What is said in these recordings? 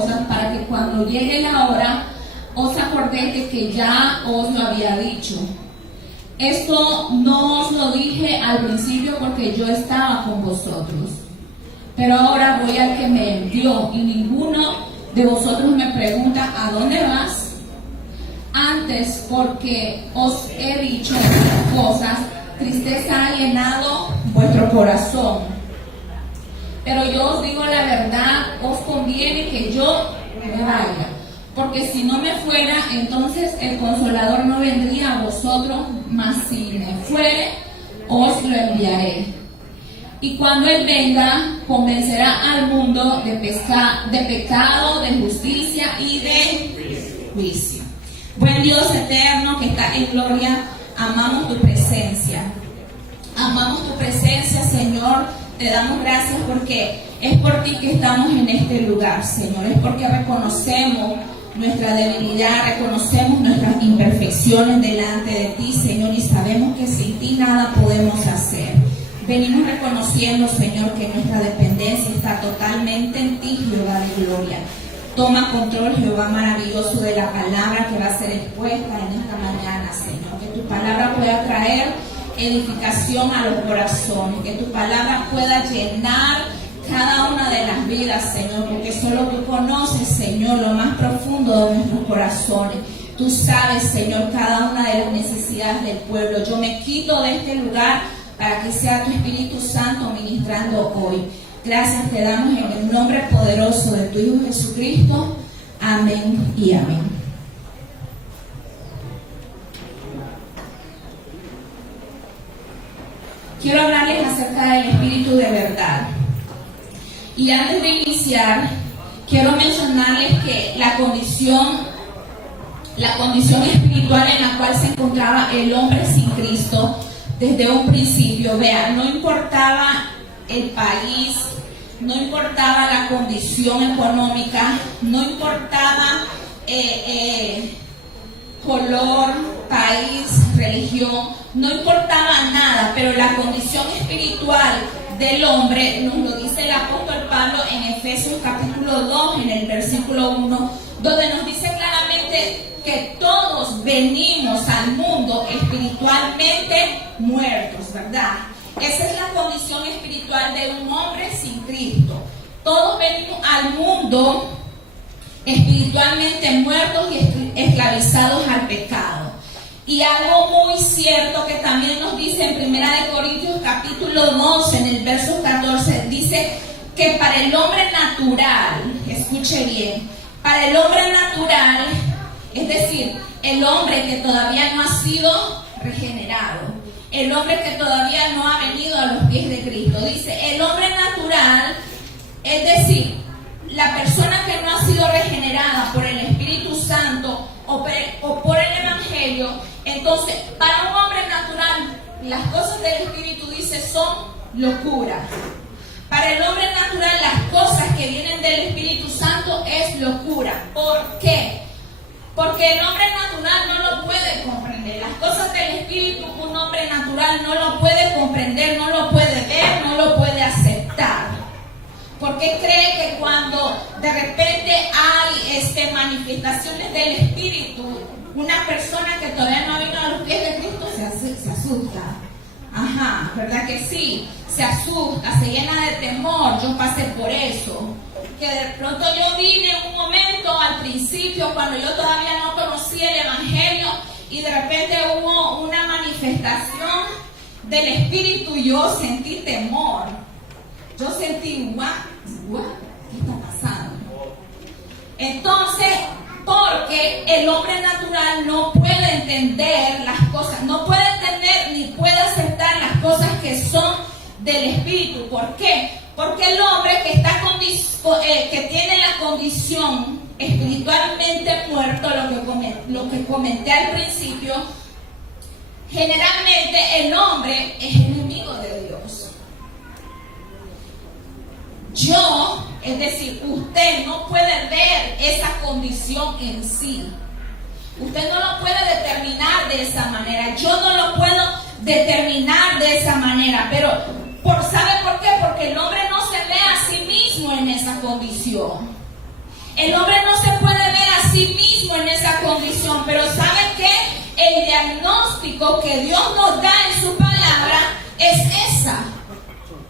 cosas para que cuando llegue la hora os acordéis de que ya os lo había dicho. Esto no os lo dije al principio porque yo estaba con vosotros. Pero ahora voy al que me envió y ninguno de vosotros me pregunta ¿a dónde vas? Antes, porque os he dicho estas cosas, tristeza ha llenado vuestro corazón. Pero yo os digo la verdad, os conviene que yo me vaya. Porque si no me fuera, entonces el Consolador no vendría a vosotros, mas si me fuere, os lo enviaré. Y cuando Él venga, convencerá al mundo de pecado, de justicia y de juicio. Buen Dios eterno que está en gloria, amamos tu presencia. Amamos tu presencia, Señor. Te damos gracias porque es por ti que estamos en este lugar, Señor. Es porque reconocemos nuestra debilidad, reconocemos nuestras imperfecciones delante de ti, Señor, y sabemos que sin ti nada podemos hacer. Venimos reconociendo, Señor, que nuestra dependencia está totalmente en ti, Jehová de gloria. Toma control, Jehová maravilloso, de la palabra que va a ser expuesta en esta mañana, Señor. Que tu palabra pueda traer edificación a los corazones, que tu palabra pueda llenar cada una de las vidas, Señor, porque solo tú conoces, Señor, lo más profundo de nuestros corazones. Tú sabes, Señor, cada una de las necesidades del pueblo. Yo me quito de este lugar para que sea tu Espíritu Santo ministrando hoy. Gracias te damos en el nombre poderoso de tu Hijo Jesucristo. Amén y amén. Quiero hablarles acerca del Espíritu de verdad. Y antes de iniciar, quiero mencionarles que la condición espiritual en la cual se encontraba el hombre sin Cristo desde un principio, vean, no importaba el país, no importaba la condición económica, no importaba color, país, religión, no importaba nada, pero la condición espiritual del hombre nos lo dice el apóstol Pablo en Efesios capítulo 2, en el versículo 1, donde nos dice claramente que todos venimos al mundo espiritualmente muertos, ¿verdad? Esa es la condición espiritual de un hombre sin Cristo. Todos venimos al mundo espiritualmente muertos y esclavizados al pecado. Y algo muy cierto que también nos dice en 1 Corintios capítulo 12, en el verso 14, dice que para el hombre natural, escuche bien, para el hombre natural, es decir, el hombre que todavía no ha sido regenerado, el hombre que todavía no ha venido a los pies de Cristo, dice, el hombre natural, es decir, la persona que no ha sido regenerada por el Espíritu Santo o por el Evangelio, entonces, para un hombre natural, las cosas del Espíritu, dice, son locura. Para el hombre natural, las cosas que vienen del Espíritu Santo es locura. ¿Por qué? Porque el hombre natural no lo puede comprender. Las cosas del Espíritu, un hombre natural no lo puede comprender, no lo puede ver, no lo puede aceptar. Porque cree que cuando de repente hay manifestaciones del Espíritu, una persona que todavía no ha venido a los pies de Cristo se asusta. Ajá, ¿verdad que sí? Se asusta, se llena de temor. Yo pasé por eso. Que de pronto yo vine en un momento al principio, cuando yo todavía no conocía el Evangelio, y de repente hubo una manifestación del Espíritu y yo sentí temor. Yo sentí, ¿qué está pasando? Entonces, porque el hombre natural no puede entender las cosas, no puede entender ni puede aceptar las cosas que son del Espíritu. ¿Por qué? Porque el hombre que tiene la condición espiritualmente muerto, lo que comenté al principio, generalmente el hombre es enemigo de Dios. Yo, es decir, usted no puede ver esa condición en sí. Usted no lo puede determinar de esa manera. Yo no lo puedo determinar de esa manera. Pero, ¿sabe por qué? Porque el hombre no se ve a sí mismo en esa condición. El hombre no se puede ver a sí mismo en esa condición, pero ¿saben qué? El diagnóstico que Dios nos da en su palabra es esa,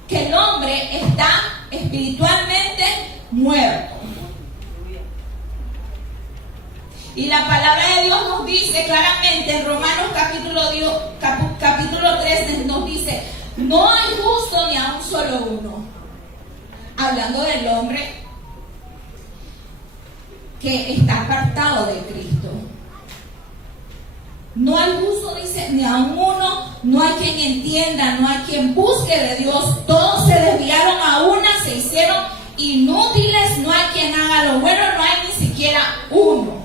que el hombre está espiritualmente muerto. Y la palabra de Dios nos dice claramente en Romanos capítulo 3 nos dice: no hay justo ni a un solo uno. Hablando del hombre que está apartado de Cristo. No hay justo, dice, ni a uno, no hay quien entienda, no hay quien busque de Dios. Todos se desviaron a una, se hicieron inútiles, no hay quien haga lo bueno, no hay ni siquiera uno.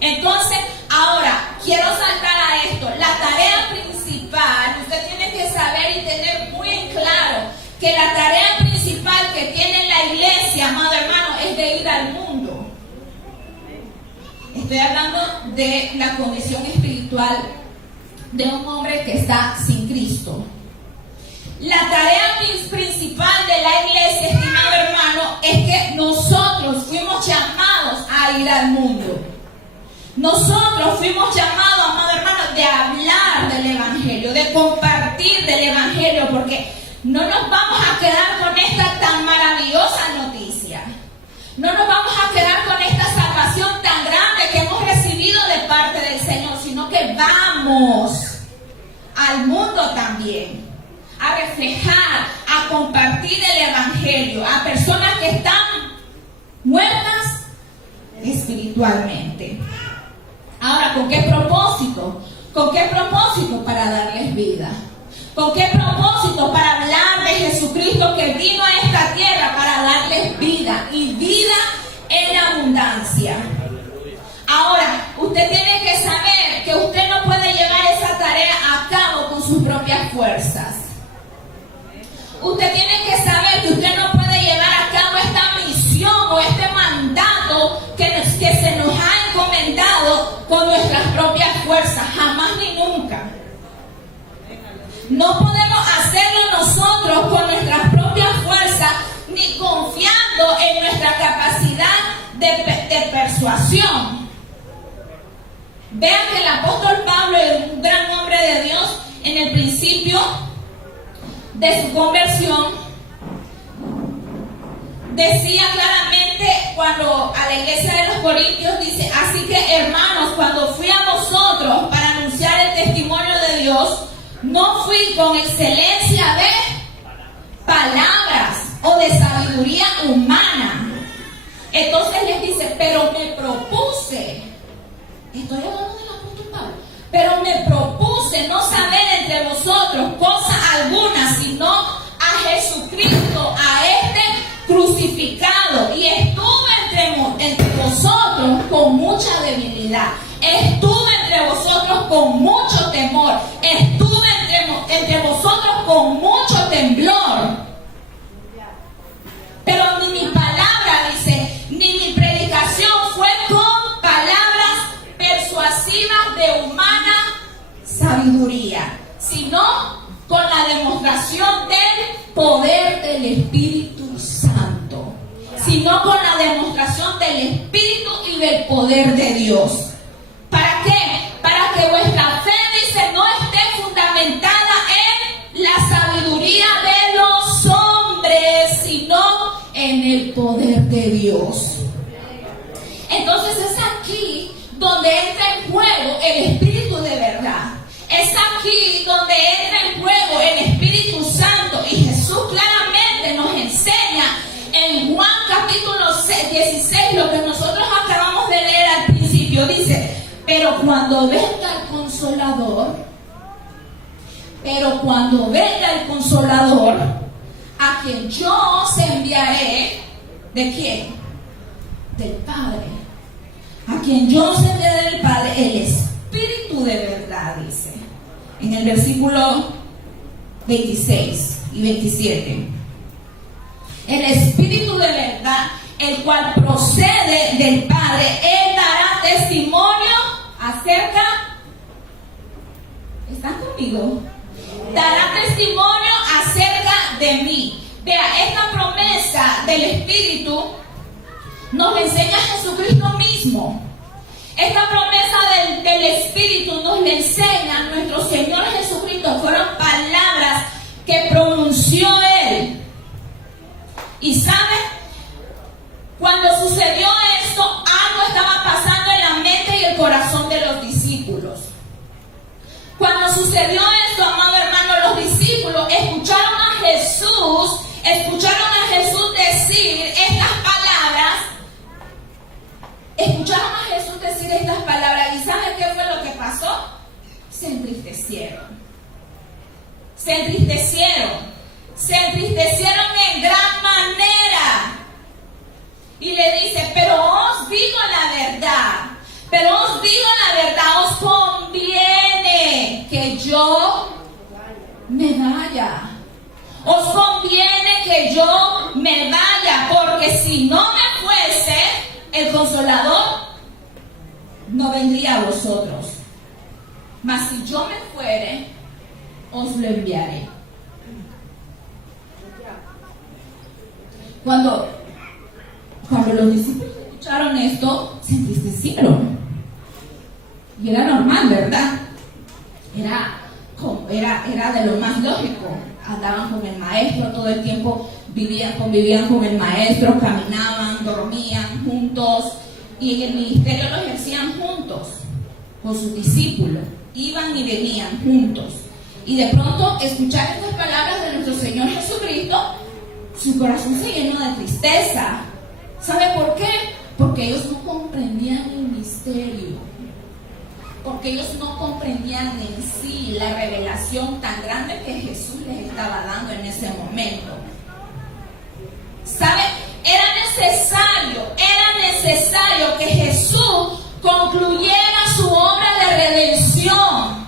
Entonces, ahora, quiero saltar a esto. La tarea principal, usted tiene que saber y tener muy en claro que la tarea principal que tiene la iglesia, amado hermano, es de ir al mundo. Estoy hablando de la condición espiritual de un hombre que está sin Cristo. La tarea principal de la iglesia, estimado hermano, es que nosotros fuimos llamados a ir al mundo. Nosotros fuimos llamados, amado hermano, de hablar del evangelio, de compartir del evangelio, porque no nos vamos a quedar con esta tan maravillosa noticia. No nos vamos a quedar con esta salvación tan grande que hemos recibido de parte del Señor, sino que vamos al mundo también a reflejar, a compartir el evangelio a personas que están muertas espiritualmente. Ahora, ¿con qué propósito? ¿Con qué propósito? Para darles vida. ¿Con qué propósito? Para hablar de Jesucristo que vino a esta tierra para darles vida y vida en abundancia. Ahora, usted tiene que saber que usted no puede llevar esa tarea a cabo con sus propias fuerzas. Usted tiene que saber que usted no puede llevar a cabo esta misión o este mandato que se nos ha encomendado con nuestras propias fuerzas, jamás ni nunca. No podemos hacerlo nosotros con nuestras propias fuerzas, ni confiando en nuestra capacidad de persuasión. Vean que el apóstol Pablo es un gran hombre de Dios. En el principio de su conversión decía claramente, cuando a la iglesia de los Corintios dice: así que hermanos, cuando fui a vosotros para anunciar el testimonio de Dios, no fui con excelencia de palabras o de sabiduría humana. Entonces les dice: pero me propuse, estoy hablando del apóstol Pablo, pero me propuse no saber entre vosotros cosa alguna, sino a Jesucristo, a este crucificado, y estuve entre vosotros con mucha debilidad, estuve entre vosotros con mucho temor, estuve entre vosotros con mucho temblor. Pero ni mi palabra, dice, ni mi predicación fue con palabras persuasivas de humana sabiduría, sino con la demostración del poder del Espíritu Santo, sino con la demostración del Espíritu y del poder de Dios. ¿Para qué? Para que vuestra fe, dice, no esté fundamentada en la sabiduría de los hombres, sino en el poder de Dios. Entonces es aquí donde entra en juego el Espíritu de verdad. Es aquí donde entra en juego el Espíritu Santo. Y Jesús claramente nos enseña en Juan capítulo 16, lo que nosotros acabamos de leer al principio. Dice: pero cuando venga el Consolador, a quien yo os enviaré, ¿de quién? Del Padre. A quien yo os enviaré del Padre, el Espíritu de verdad, dice en el versículo 26 y 27. El Espíritu de verdad, el cual procede del Padre, Él dará testimonio acerca. ¿Están conmigo? Dará testimonio acerca de mí. Vea, esta promesa del Espíritu nos la enseña Jesucristo mismo. Esta promesa del Espíritu nos la enseña nuestro Señor Jesucristo. Fueron palabras que pronunció Él. Y ¿saben? Cuando sucedió esto, algo estaba pasando en la mente y el corazón de los discípulos. Cuando sucedió esto, amado hermano, los discípulos escucharon a Jesús decir estas palabras. Escucharon a Jesús decir estas palabras. ¿Y saben qué fue lo que pasó? Se entristecieron. Se entristecieron en gran manera. Y le dice, pero os digo la verdad, os conviene que yo me vaya. Os conviene que yo me vaya, porque si no me fuese, el Consolador no vendría a vosotros. Mas si yo me fuere, os lo enviaré. Cuando los discípulos escucharon esto, se entristecieron. Y era normal, ¿verdad? Era de lo más lógico. Andaban con el maestro todo el tiempo, convivían con el maestro, caminaban, dormían juntos, y en el ministerio lo ejercían juntos con sus discípulos. Iban y venían juntos. Y de pronto, escuchar estas palabras de nuestro Señor Jesucristo, su corazón se llenó de tristeza. ¿Sabe por qué? Porque ellos no comprendían el misterio. Porque ellos no comprendían en sí la revelación tan grande que Jesús les estaba dando en ese momento. ¿Sabe? Era necesario que Jesús concluyera su obra de redención.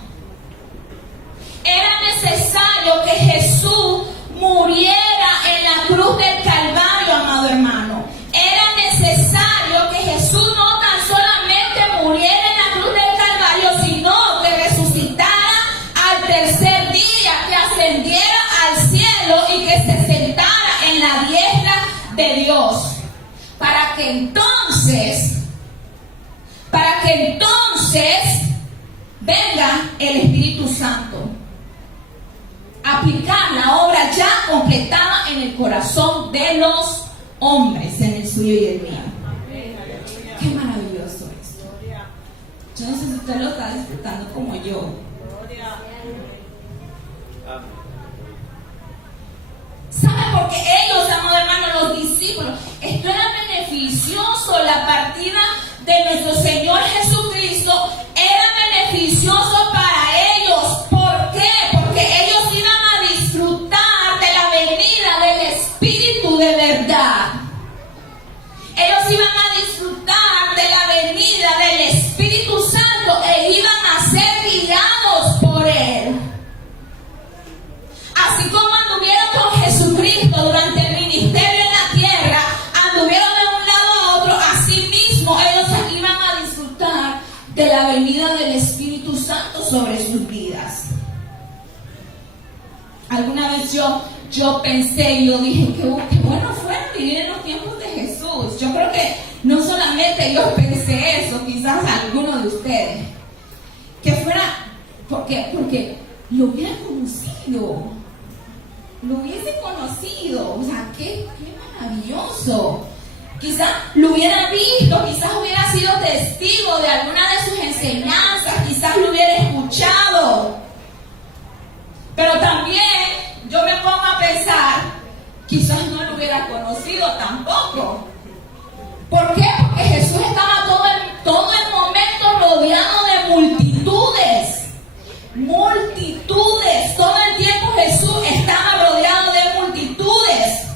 Era necesario que Jesús muriera en la cruz del Calvario, amado hermano. Era necesario que Jesús no tan solamente muriera en la cruz del Calvario, sino que resucitara al tercer día, que ascendiera al cielo y que se sentara en la diestra de Dios. Para que entonces venga el Espíritu Santo a aplicar la obra ya completada en el corazón de los hombres, en el suyo y el mío. Qué maravilloso esto. Yo no sé si usted lo está disfrutando como yo. ¿Saben por qué ellos, amado hermano, los discípulos, esto era beneficioso? La partida de nuestro Señor Jesucristo era beneficioso para ellos. ¿Por qué? Porque ellos iban a disfrutar de la venida del Espíritu de verdad. Ellos iban a disfrutar de la venida del Espíritu Santo e iban a ser guiados por Él. Así como anduvieron con Jesucristo durante el ministerio en la tierra, anduvieron de un lado a otro, así mismo ellos iban a disfrutar de la venida del Espíritu Santo sobre sus vidas. Alguna vez yo pensé y yo dije que bueno fuera vivir en los tiempos de Jesús. Yo creo que no solamente yo pensé eso, quizás algunos de ustedes, que fuera porque lo hubiera conocido. Lo hubiese conocido, o sea, qué maravilloso. Quizás lo hubiera visto, quizás hubiera sido testigo de alguna de sus enseñanzas, quizás lo hubiera escuchado. Pero también yo me pongo a pensar, quizás no lo hubiera conocido tampoco. ¿Por qué? Porque Jesús estaba todo el momento rodeado de multitudes. Todo el tiempo Jesús estaba rodeado de multitudes.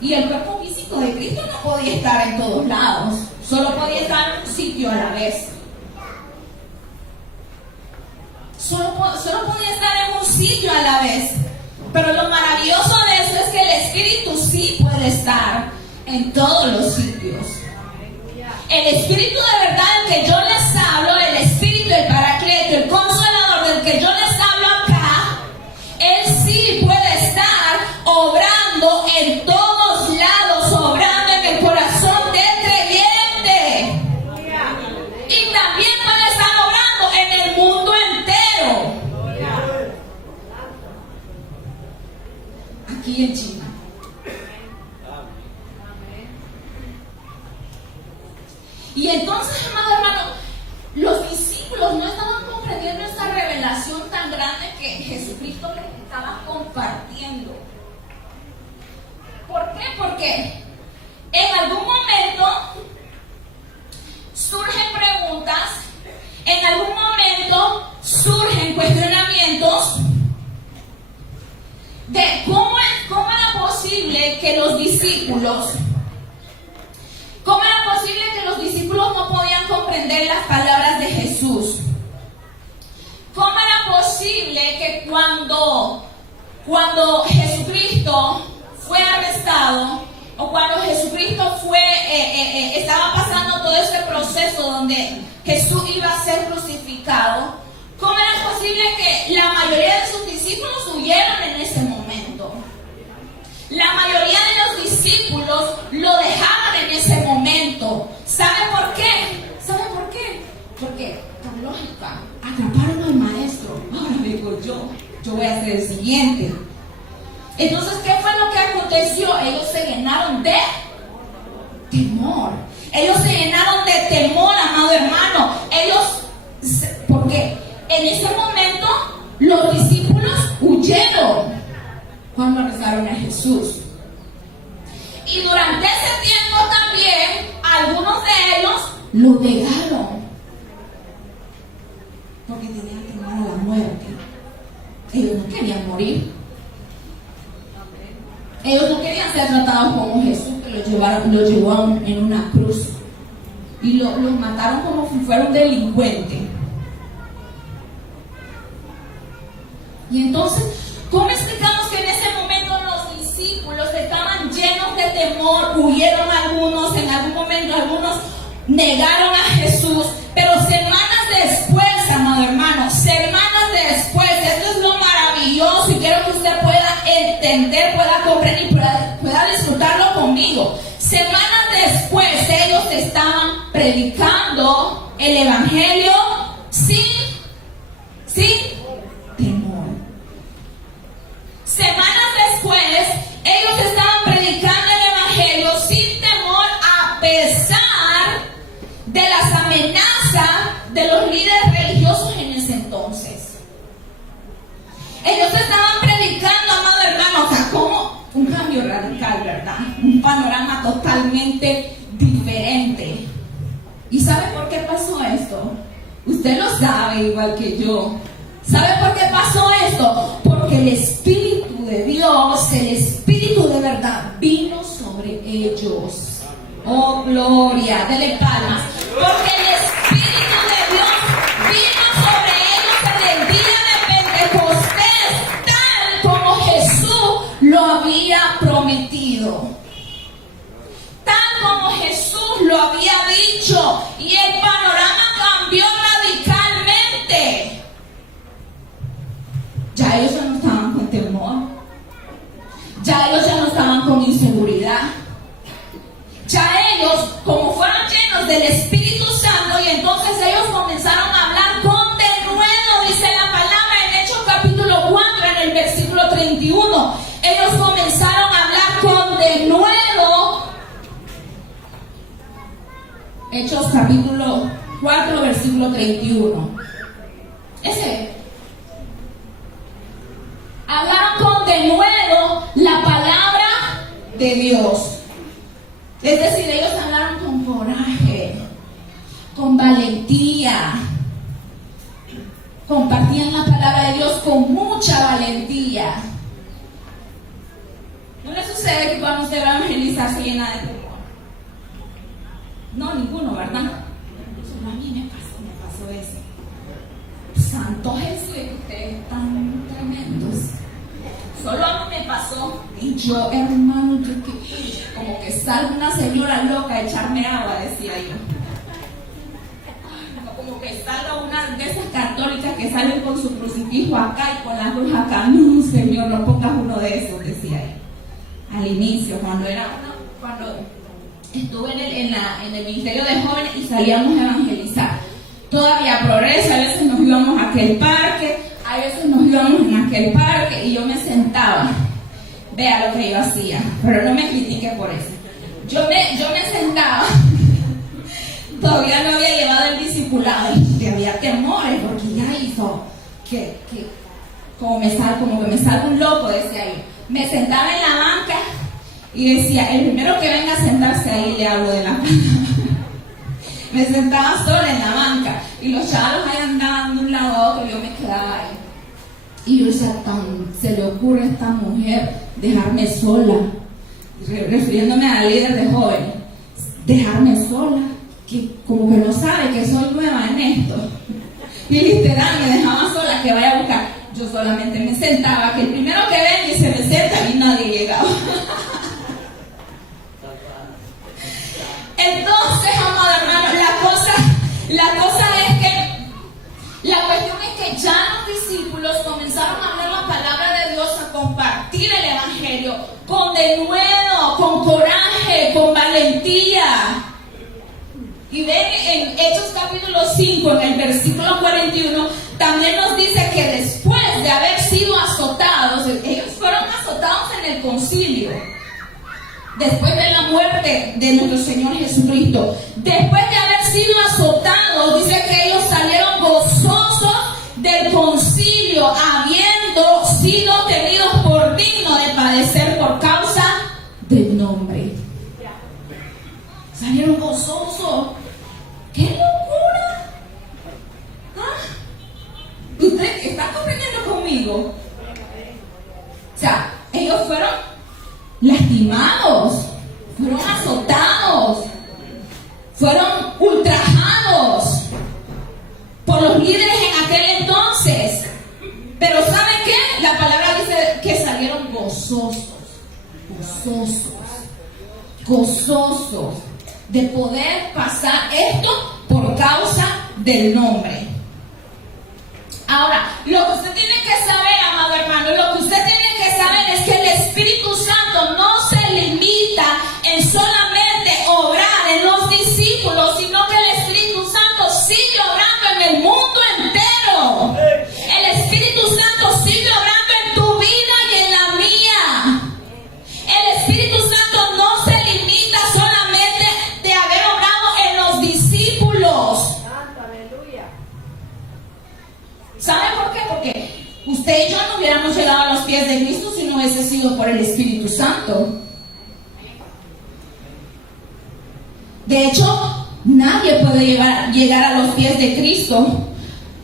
Y el cuerpo físico de Cristo no podía estar en todos lados. Solo podía estar en un sitio a la vez. Solo podía estar en un sitio a la vez. Pero lo maravilloso de eso es que el Espíritu sí puede estar en todos los sitios. El Espíritu de verdad del que yo les hablo, el Espíritu, el Paracleto, el Consolador del que yo les hablo acá, Él sí puede estar obrando en todos lados, obrando en el corazón de Y entonces, amado hermano, los discípulos no estaban comprendiendo esta revelación tan grande que Jesucristo les estaba compartiendo. ¿Por qué? Porque en algún momento surgen preguntas, en algún momento surgen cuestionamientos de cómo era posible que los discípulos, no podían comprender las palabras de Jesús. ¿Cómo era posible que cuando Jesucristo fue arrestado, o cuando Jesucristo estaba pasando todo este proceso donde Jesús iba a ser crucificado, cómo era posible que la mayoría de sus discípulos huyeran en ese momento? La mayoría de los discípulos lo dejaban en ese momento. ¿Saben por qué? Porque, por lógica, atraparon al maestro. Ahora digo yo voy a hacer el siguiente. Entonces, ¿qué fue lo que aconteció? Ellos se llenaron de temor. Ellos se llenaron de temor, amado hermano. Porque en ese momento los discípulos huyeron cuando arrestaron a Jesús. Y durante ese tiempo también algunos de ellos lo negaron, porque tenían temor a la muerte. Ellos no querían morir. Ellos no querían ser tratados como Jesús, que lo llevó en una cruz y los mataron como si fuera un delincuente. Y entonces, ¿cómo explicamos que en ese momento los discípulos estaban llenos de temor? Huyeron algunos, en algún momento algunos negaron a Jesús, pero semanas después, amado hermano, semanas después, esto es lo maravilloso y quiero que usted pueda entender, pueda comprender y pueda disfrutarlo conmigo. Semanas después ellos estaban predicando el evangelio sin temor. Semanas después ellos estaban predicando el evangelio sin temor, a pesar de las amenazas de los líderes religiosos en ese entonces. Ellos estaban predicando, amado hermano, o sea, como un cambio radical, ¿verdad? Un panorama totalmente diferente. ¿Y sabe por qué pasó esto? Usted lo sabe igual que yo. ¿Sabe por qué pasó esto? Porque el Espíritu de Dios, el Espíritu de verdad, vino sobre ellos. Oh, gloria, dele palmas. Porque el Espíritu de Dios vino sobre ellos en el día de Pentecostés, tal como Jesús lo había prometido, tal como Jesús lo había dicho, y el panorama cambió radicalmente. Ya ellos ya no estaban con temor, ya ellos ya no estaban con inseguridad. Ya ellos, como fueron llenos del Espíritu Santo, y entonces ellos comenzaron a hablar con denuedo, dice la palabra en Hechos capítulo 4, en el versículo 31. Ellos comenzaron a hablar con denuedo. Hechos capítulo 4, versículo 31. Hablaron con denuedo la palabra de Dios. Es decir, ellos hablaron con coraje, con valentía, compartían la palabra de Dios con mucha valentía. ¿No le sucede que cuando usted va a evangelizar se llena de temor? No, ninguno, ¿verdad? Solo a mí me pasó eso. Santo Jesús, que ustedes están tremendos. Solo a mí me pasó. Y yo, hermano, como que salga una señora loca a echarme agua, decía yo. Como que salga una de esas católicas que salen con su crucifijo acá y con la cruz acá. No, Señor, no pongas uno de esos, decía yo. Al inicio, cuando estuve en el ministerio de jóvenes y salíamos a evangelizar. Todavía progreso, a veces nos íbamos a aquel parque, a veces nos íbamos en aquel parque y yo me sentaba. Vea lo que yo hacía, pero no me critique por eso. Yo me sentaba un lado y había temores porque ya hizo que como que me salgo un loco, decía yo. Me sentaba en la banca y decía, el primero que venga a sentarse ahí le hablo de la palabra. Me sentaba sola en la banca y los chavos ahí andaban de un lado a otro y yo me quedaba ahí. Y yo decía, se le ocurre a esta mujer dejarme sola, refiriéndome a la líder de jóvenes, dejarme sola, que como que no sabe que soy nueva en esto. Y literal me dejaba sola, que vaya a buscar. Yo solamente me sentaba, que el primero que venga y se me sienta y nadie llegaba. Entonces, amado hermano, la cuestión es que ya los discípulos comenzaron a hablar la palabra de Dios, a compartir el evangelio con denuedo, con coraje, con valentía. Y ven en Hechos capítulo 5, en el versículo 41, también nos dice que después de haber sido azotados, ellos fueron azotados en el concilio. Después de la muerte de nuestro Señor Jesucristo, después de haber sido azotados, dice que ellos salieron gozosos del concilio, habiendo sido tenidos por dignos de padecer por causa del nombre. Salieron gozosos. ¡Qué locura! ¿Ah? ¿Usted está comprendiendo conmigo? O sea, ellos fueron lastimados, fueron azotados, fueron ultrajados por los líderes en aquel entonces. Pero ¿saben qué? La palabra dice que salieron gozosos de poder pasar esto por causa del nombre. Ahora, lo que usted tiene que saber, amado hermano, lo que usted tiene que saber es que el Espíritu Santo no se limita en solamente obrar en los discípulos, sino que el Espíritu Santo sigue obrando en el mundo entero. El Espíritu Santo sigue obrando en tu vida y en la mía. El Espíritu Santo no se limita solamente de haber obrado en los discípulos. ¿Sabe por qué? Porque usted y yo no hubiéramos llegado a los pies de Cristo si no hubiese sido por el Espíritu Santo. De hecho, nadie puede llegar a los pies de Cristo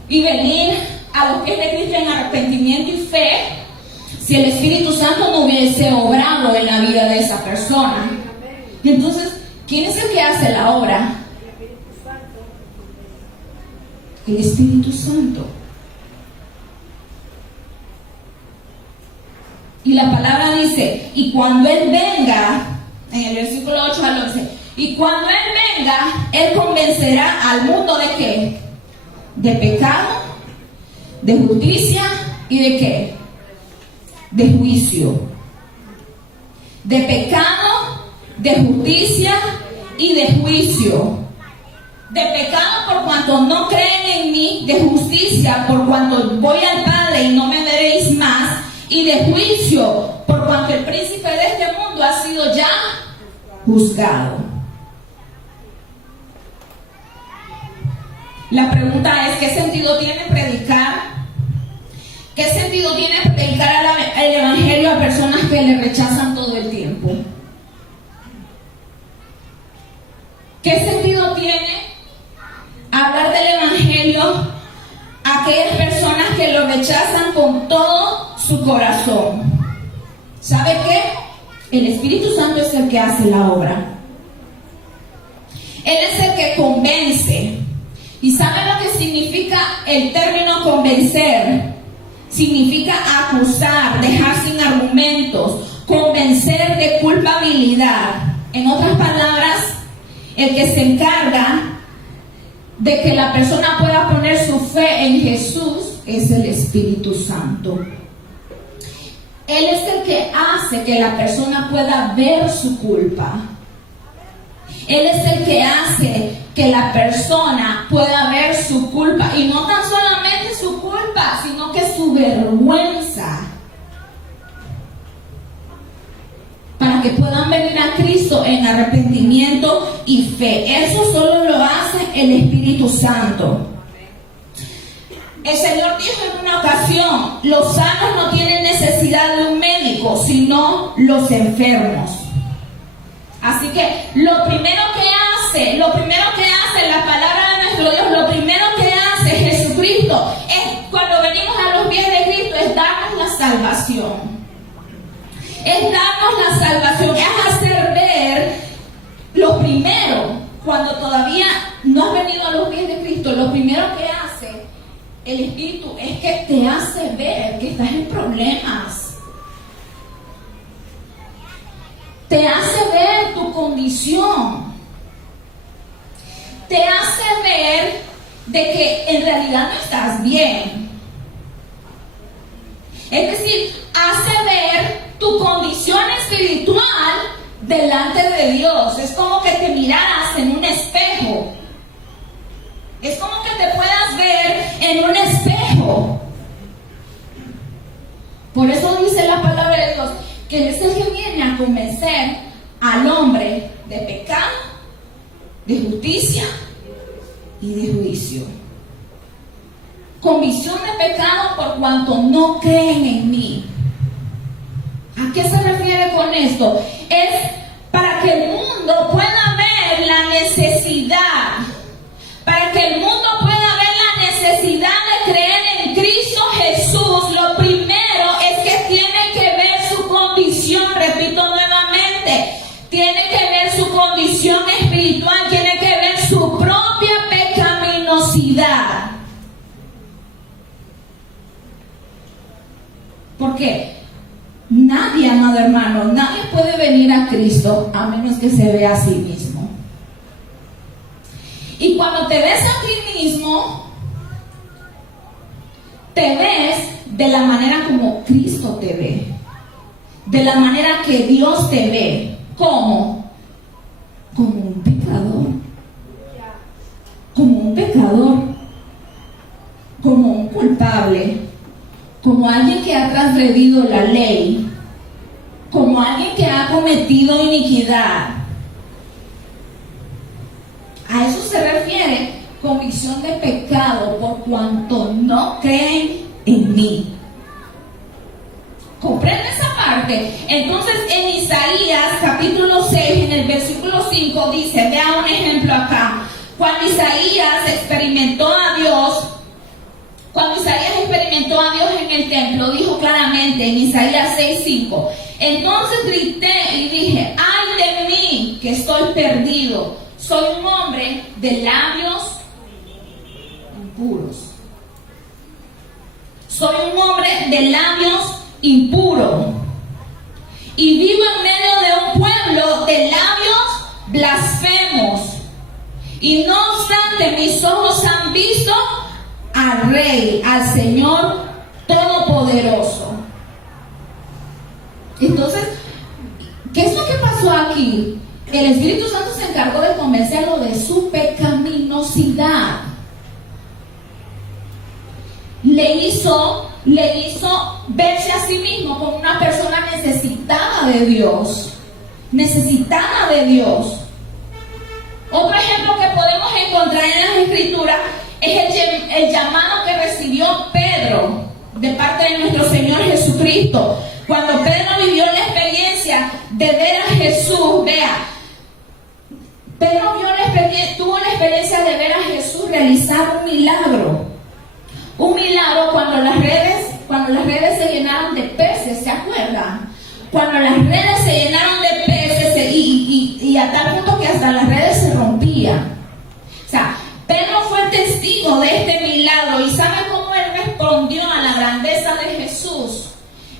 y venir a los pies de Cristo en arrepentimiento y fe si el Espíritu Santo no hubiese obrado en la vida de esa persona. Y entonces, ¿quién es el que hace la obra? El Espíritu Santo. Y la palabra dice, y cuando Él venga, en el versículo 8 al 11, y cuando Él venga, Él convencerá al mundo ¿de qué? De pecado, de justicia y ¿de qué? De juicio. De pecado, de justicia y de juicio. De pecado por cuanto no creen en mí, de justicia por cuanto voy al Padre y no me veréis más, y de juicio por cuanto el príncipe de este mundo ha sido ya juzgado. La pregunta es, ¿qué sentido tiene predicar? ¿Qué sentido tiene predicar el evangelio a personas que le rechazan todo el tiempo? ¿Qué sentido tiene hablar del evangelio a aquellas personas que lo rechazan con todo su corazón? ¿Sabe qué? El Espíritu Santo es el que hace la obra. Él es el que convence. ¿Y sabe lo que significa el término convencer? Significa acusar, dejar sin argumentos, convencer de culpabilidad. En otras palabras, el que se encarga de que la persona pueda poner su fe en Jesús es el Espíritu Santo. Él es el que hace que la persona pueda ver su culpa. Él es el que hace que la persona pueda ver su culpa, y no tan solamente su culpa, sino que su vergüenza, para que puedan venir a Cristo en arrepentimiento y fe. Eso solo lo hace el Espíritu Espíritu Santo. El Señor dijo en una ocasión: los sanos no tienen necesidad de un médico, sino los enfermos. Así que lo primero que hace la palabra de nuestro Dios, lo primero que hace Jesucristo es, cuando venimos a los pies de Cristo, es darnos la salvación. Es darnos la salvación, es hacer ver lo primero, cuando todavía no has venido a los pies de Cristo, lo primero que hace el Espíritu es que te hace ver que estás en problemas. Te hace ver tu condición. Te hace ver de que en realidad no estás bien. Es decir, hace ver tu condición espiritual delante de Dios. Es como que te miraras en un espejo. Es como que te puedas ver en un espejo. Por eso dice la palabra de Dios que Él es el que viene a convencer al hombre de pecado, de justicia y de juicio. Convicción de pecado por cuanto no creen en mí. ¿A qué se refiere con esto? Es para que el mundo pueda ver la necesidad, para que el mundo pueda ver la necesidad de creer en Cristo Jesús. Lo primero es que tiene que ver su condición, repito nuevamente, tiene que ver su condición espiritual, tiene que ver su propia pecaminosidad. Porque nadie, amado hermano, nadie puede venir a Cristo a menos que se vea a sí mismo. Y cuando te ves a ti mismo, te ves de la manera como Cristo te ve, de la manera que Dios te ve. ¿Cómo? Como un pecador, como un pecador, como un culpable, como alguien que ha transgredido la ley, como alguien que ha cometido iniquidad. A eso se refiere convicción de pecado por cuanto no creen en mí. ¿Comprende esa parte? Entonces en Isaías capítulo 6, en el versículo 5 dice, vea un ejemplo acá. Cuando Isaías experimentó a Dios en el templo, dijo claramente en Isaías 6:5, entonces grité y dije, ay de mí que estoy perdido, soy un hombre de labios impuros. Soy un hombre de labios impuros y vivo en medio de un pueblo de labios blasfemos. Y no obstante, mis ojos han visto al Rey, al Señor Todopoderoso. Entonces, ¿qué es lo que pasó aquí? El Espíritu Santo se encargó de convencerlo de su pecaminosidad. Le hizo verse a sí mismo como una persona necesitada de Dios. Necesitada de Dios. Otro ejemplo que podemos encontrar en las Escrituras es el llamado que recibió Pedro de parte de nuestro Señor Jesucristo. Cuando Pedro vivió la experiencia de ver a Jesús, vea, Pedro tuvo la experiencia de ver a Jesús realizar un milagro. Un milagro cuando las redes se llenaron de peces, ¿se acuerdan? Cuando las redes se llenaron de peces y a tal punto que hasta las redes se rompían. O sea, Pedro fue testigo de este milagro y ¿sabe cómo él respondió a la grandeza de Jesús?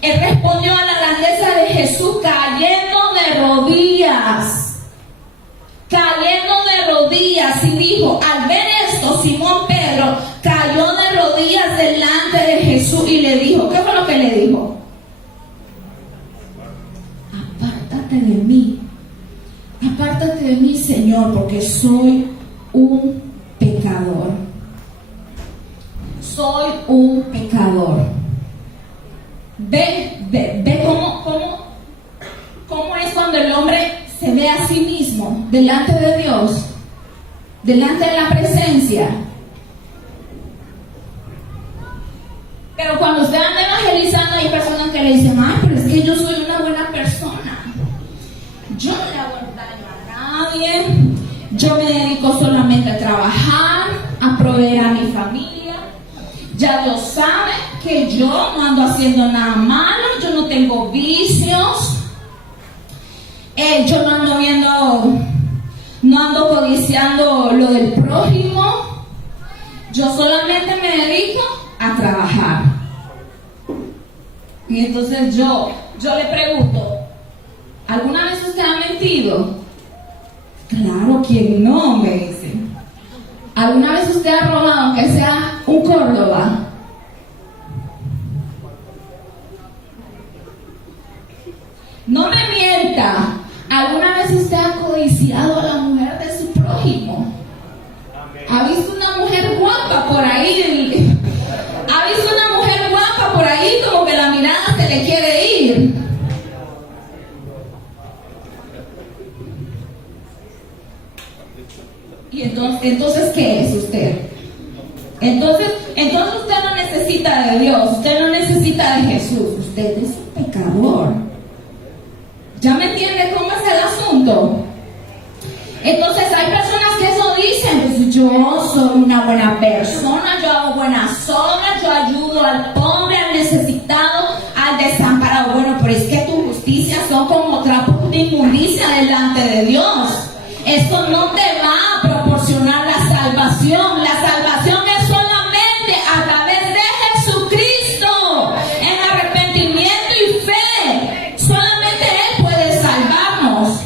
Él respondió a la grandeza de Jesús cayendo de rodillas. Cayendo de rodillas y dijo, al ver esto, Simón Pedro cayó de rodillas delante de Jesús y le dijo, ¿qué fue lo que le dijo? Apártate de mí, Señor, porque soy un pecador. Soy un pecador. Ve cómo es cuando el hombre se ve a sí mismo delante de Dios. delante de la presencia. Pero cuando usted anda evangelizando, hay personas que le dicen, ay, pero es que yo soy una buena persona. Yo no le hago daño a nadie. Yo me dedico solamente a trabajar, a proveer a mi familia. Ya Dios sabe que yo no ando haciendo nada malo, yo no tengo vicios. Yo no ando viendo, no ando codiciando lo del prójimo. Yo solamente me dedico a trabajar. Y entonces yo le pregunto, ¿alguna vez usted ha mentido? Claro, ¿quién no? Me dice. ¿Alguna vez usted ha robado, aunque sea un Córdoba? No me mienta. ¿Alguna vez usted ha codiciado a la mujer de su prójimo? ¿Ha visto una mujer guapa por ahí? ¿Ha visto una mujer guapa por ahí como que la mirada se le quiere ir? Y entonces ¿qué es usted? Entonces usted no necesita de Dios, usted no necesita de Jesús, usted es un pecador. ¿Ya me entiende cómo es el asunto? Entonces hay personas que eso dicen, pues yo soy una buena persona, yo hago buenas obras, yo ayudo al pobre, al necesitado, al desamparado. Bueno, pero es que tu justicia son como trapos de inmundicia delante de Dios. Esto no te va a proporcionar la salvación. La salvación es solamente a través de Jesucristo, en arrepentimiento y fe. Solamente Él puede salvarnos.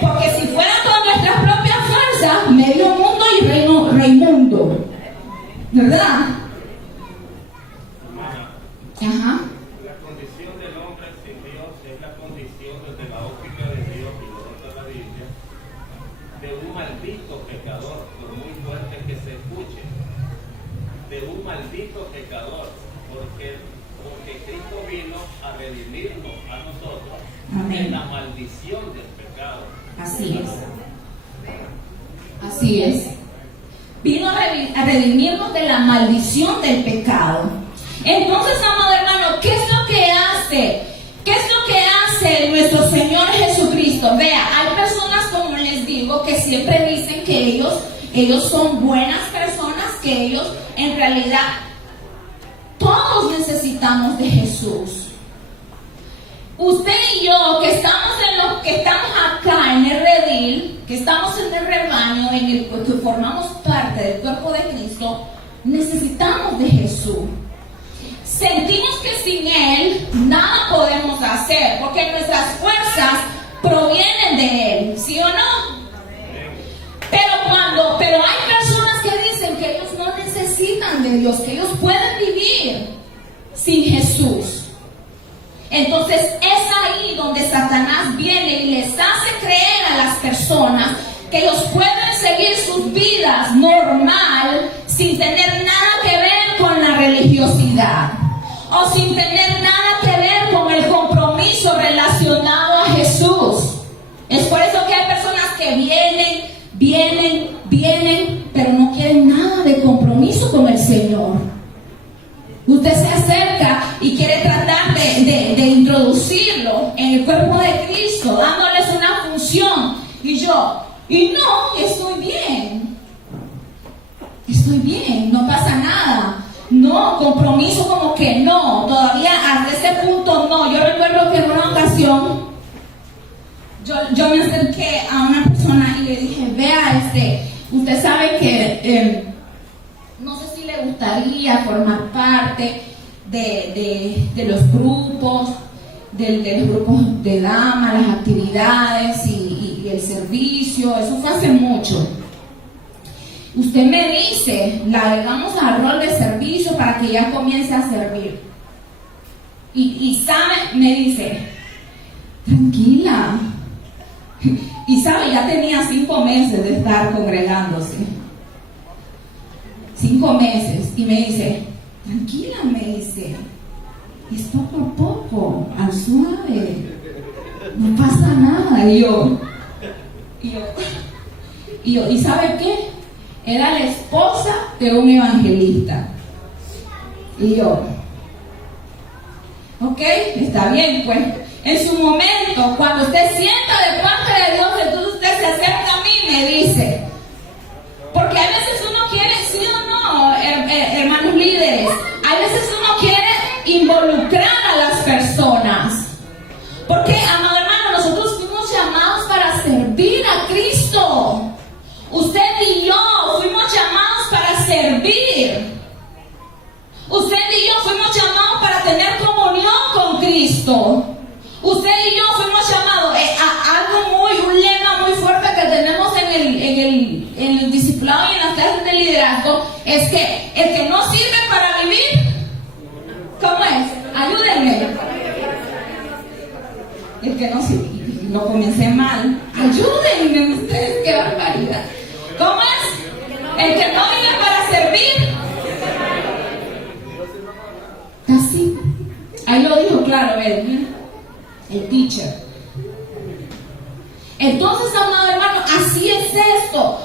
Porque si fuera con nuestras propias fuerzas, medio mundo y reimundo. ¿Verdad? Ajá. La condición del hombre sin Dios es la condición desde la óptica de Dios y lo de la Biblia de un maldito pecador, por muy fuerte que se escuche, de un maldito pecador, porque Cristo vino a redimirnos a nosotros. Amén. De la maldición del pecado. Así es. Así es. Vino a redimirnos de la maldición del pecado. Entonces, amado hermano, ¿qué es lo que hace? ¿Qué es lo que hace nuestro Señor Jesucristo? Vea, hay personas, como les digo, que siempre dicen que ellos son buenas personas, que ellos en realidad todos necesitamos de Jesús. Usted y yo, que estamos acá en el redil, que estamos en el rebaño, que formamos parte del cuerpo de Cristo, necesitamos de Jesús. Sentimos que sin Él nada podemos hacer, porque nuestras fuerzas provienen de Él, ¿sí o no? Pero hay personas que dicen que ellos no necesitan de Dios, que ellos pueden vivir sin Jesús. Entonces es ahí donde Satanás viene y les hace creer a las personas que ellos pueden seguir sus vidas normal sin tener nada que ver con la religiosidad o sin tener nada que ver con el compromiso relacionado a Jesús. Es por eso que hay personas que vienen, pero no quieren nada de compromiso con el Señor. Usted se acerca y quiere tratar de introducirlo en el cuerpo de Cristo, dándoles una función. Y no, estoy bien, no pasa nada. No, compromiso como que no, todavía hasta ese punto no. Yo recuerdo que en una ocasión yo me acerqué a una persona y le dije, vea, usted sabe que no sé si le gustaría formar parte de los grupos, de los grupos de damas, las actividades y el servicio. Eso fue hace mucho. Usted me dice, la agregamos al rol de servicio para que ya comience a servir. Y sabe, me dice, tranquila. Y sabe, ya tenía 5 meses de estar congregándose. 5 meses. Y me dice, tranquila, me dice, es poco a poco, al suave, no pasa nada. Y ¿Y sabe qué? Era la esposa de un evangelista. Y yo, ok, está bien, pues. En su momento, cuando usted sienta de parte de Dios, entonces usted se acerca a mí y me dice, porque a veces uno quiere, sí o no, hermanos líderes, a veces uno quiere involucrar a las personas. Porque, amado hermano, nosotros fuimos llamados para servir a Cristo. Usted y yo fuimos llamados para servir. Usted y yo fuimos llamados para tener comunión con Cristo. Usted y yo fuimos llamados a un lema muy fuerte que tenemos en el discipulado y en las clases de liderazgo, es que el que no sirve para vivir, ¿cómo es? Ayúdenme. El que no sirve, lo comencé mal. Ayúdenme ustedes, qué barbaridad. ¿Cómo es? El que no vive para servir. Así. Ahí lo dijo claro él, el teacher. Entonces, amado hermano, así es esto.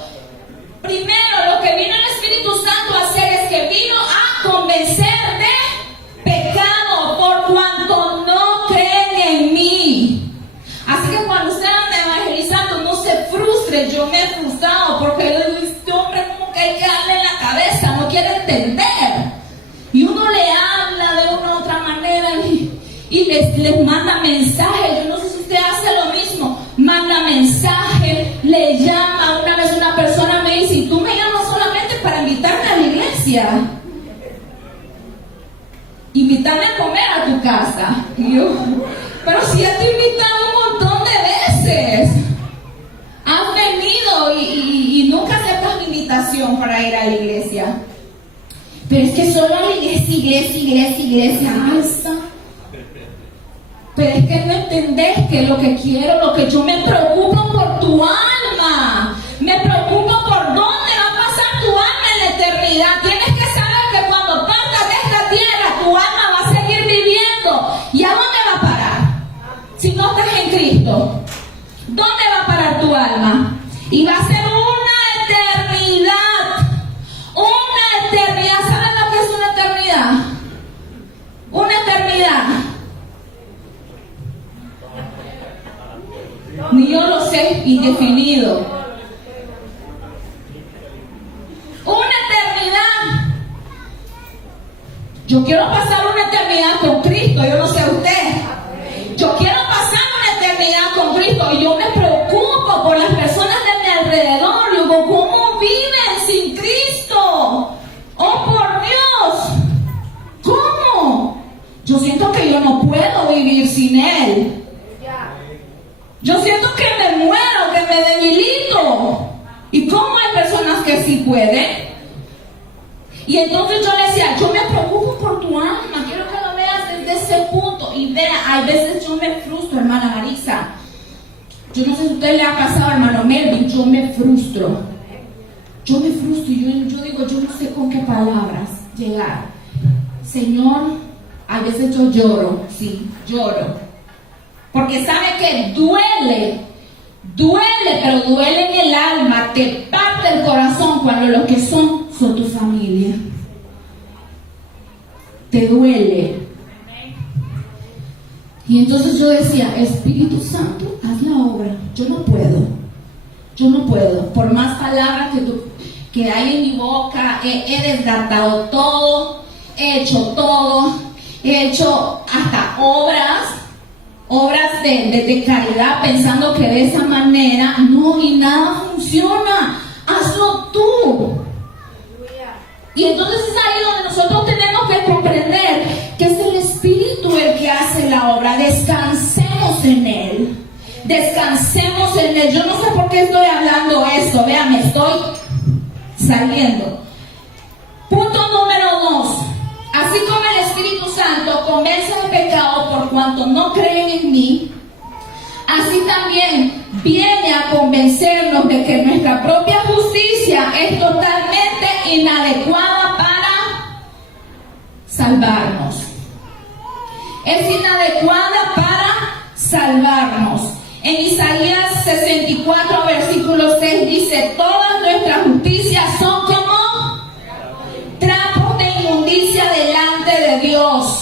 Primero, lo que vino el Espíritu Santo a hacer es que vino a convencer de pecado por cuanto no creen en mí. Así que cuando usted anda evangelizando, no se frustre. Yo me he frustrado porque este hombre como que hay que darle en la cabeza, no quiere entender. Y uno le habla de una u otra manera y les manda mensajes. Yo no sé si usted hace lo mismo. Manda mensaje, le llama. Una vez una persona me dice, ¿y tú me llamas solamente para invitarme a la iglesia? Invitarme a comer a tu casa. Y yo, pero si ya te he invitado un montón de veces. Has venido y nunca aceptas mi invitación para ir a la iglesia. Pero es que solo a la iglesia. Alza. Pero es que no entendés que lo que quiero, lo que yo me preocupo por tu alma. Me preocupo por dónde va a pasar tu alma en la eternidad. Tienes que saber que cuando partas de esta tierra, tu alma va a seguir viviendo. ¿Y a dónde va a parar? Si no estás en Cristo, ¿dónde va a parar tu alma? Y va a ser una eternidad. Una eternidad. ¿Saben lo que es una eternidad? Una eternidad. Ni yo lo sé, indefinido. Una eternidad. Yo quiero pasar una eternidad con Cristo, yo no sé usted. Yo quiero pasar una eternidad con Cristo y yo me preocupo por las personas de mi alrededor. Digo, ¿cómo viven sin Cristo? ¡Oh, por Dios! ¿Cómo? Yo siento que yo no puedo vivir sin Él. Yo siento que me muero, que me debilito. ¿Y cómo hay personas que sí pueden? Y entonces yo le decía, yo me preocupo por tu alma, quiero que lo veas desde ese punto. Y vea, hay veces yo me frustro, hermana Marisa. Yo no sé si a usted le ha pasado, hermano Melvin, yo me frustro. Yo me frustro y yo digo, yo no sé con qué palabras llegar. Señor, a veces yo lloro, sí, lloro. Porque sabe que duele, pero duele en el alma, te parte el corazón cuando los que son tu familia. Te duele. Y entonces yo decía, Espíritu Santo, haz la obra. Yo no puedo. Por más palabras que hay en mi boca, he desgastado todo, he hecho todo, he hecho hasta obras de caridad, pensando que de esa manera no, y nada funciona. Hazlo tú. Y entonces es ahí donde nosotros tenemos que comprender que es el Espíritu el que hace la obra. Descansemos en Él. Yo no sé por qué estoy hablando esto. Vean, me estoy saliendo. Punto número 2. Así como el Espíritu Santo convence de pecado por cuanto no creen en mí, así también viene a convencernos de que nuestra propia justicia es totalmente inadecuada para salvarnos. Es inadecuada para salvarnos. En Isaías 64, versículo versículo 6 dice, todas nuestras justicias son como trapos de inmundicia delante de Dios.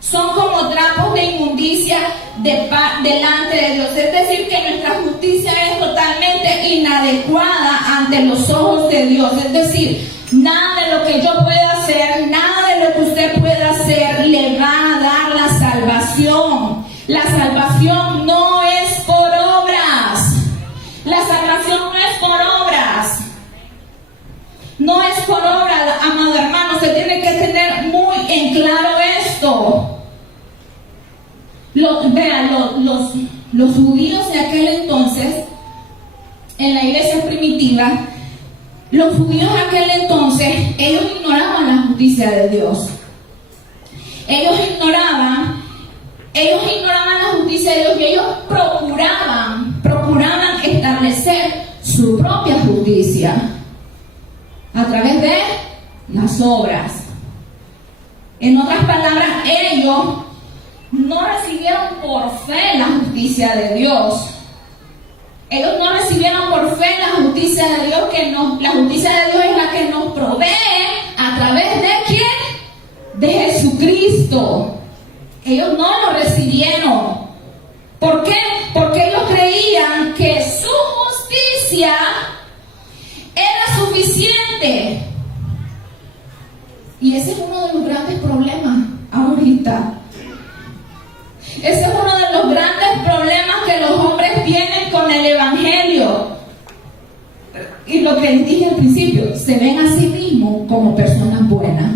Son como trapos de inmundicia delante de Dios. Es decir, que nuestra justicia es totalmente inadecuada ante los ojos de Dios. Es decir, nada de lo que yo pueda hacer, nada de lo que usted pueda hacer le va a dar la salvación. La salvación no es por obras. La salvación no es por obras. No es por obras, amado hermano. Se tiene que tener muy en claro esto. Los judíos de aquel entonces, en la iglesia primitiva, los judíos de aquel entonces, ellos ignoraban la justicia de Dios. Ellos ignoraban la justicia de Dios y ellos procuraban establecer su propia justicia a través de las obras. En otras palabras, ellos no recibieron por fe la justicia de Dios. Ellos no recibieron por fe la justicia de Dios, la justicia de Dios es la que nos provee a través de ¿quién? De Jesucristo. Ellos no lo recibieron. ¿Por qué? Porque ellos creían que su justicia era suficiente. Y ese es uno de los grandes problemas ahorita. Ese es uno de los grandes problemas que los hombres tienen con el Evangelio. Y lo que les dije al principio, se ven a sí mismos como personas buenas.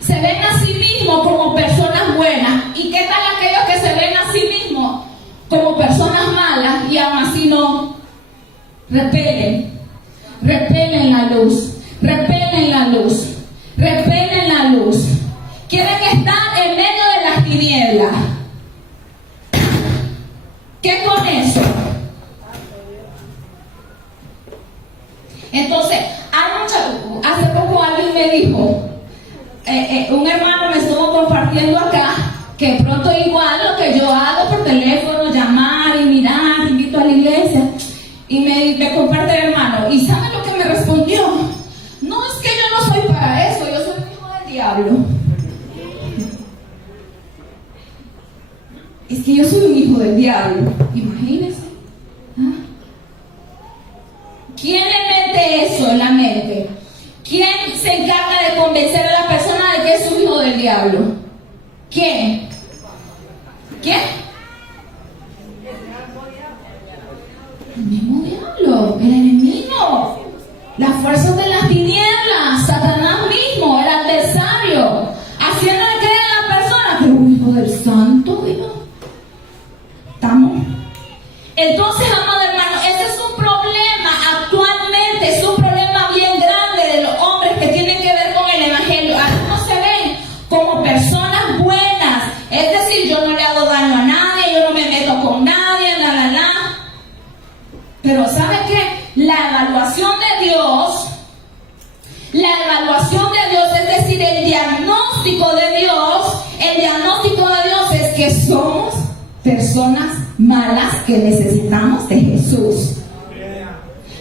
Se ven a sí mismos como personas buenas. ¿Y qué tal aquellos que se ven a sí mismos como personas malas y aún así no repelen la luz, repelen la luz, repelen la luz? Quieren estar en medio de las tinieblas. ¿Qué con eso? Entonces, hace poco alguien me dijo, un hermano me estuvo compartiendo acá, que pronto igual lo que yo hago por teléfono, llamar y mirar, invito a la iglesia, y me comparte el hermano, ¿y sabe lo que me respondió? No, es que yo no soy para eso, yo soy un hijo del diablo. Es que yo soy un hijo del diablo. Imagínense. ¿Ah? ¿Quién le mete eso en la mente? ¿Quién se encarga de convencer a la persona de que es un hijo del diablo? ¿Quién? ¿Quién? El mismo diablo, el enemigo, las fuerzas de las tinieblas, Satanás mismo, el adversario, haciendo creer a la persona que es un hijo del santo Dios. ¿Estamos? Entonces, amado hermano, ese es un problema actualmente, es un problema bien grande de los hombres que tienen que ver con el Evangelio. Algunos se ven como personas buenas, es decir, yo no le hago daño a nadie, yo no me meto con nadie, Pero ¿sabe qué? La evaluación de Dios, es decir, el diagnóstico de Dios es que somos personas malas que necesitamos de Jesús.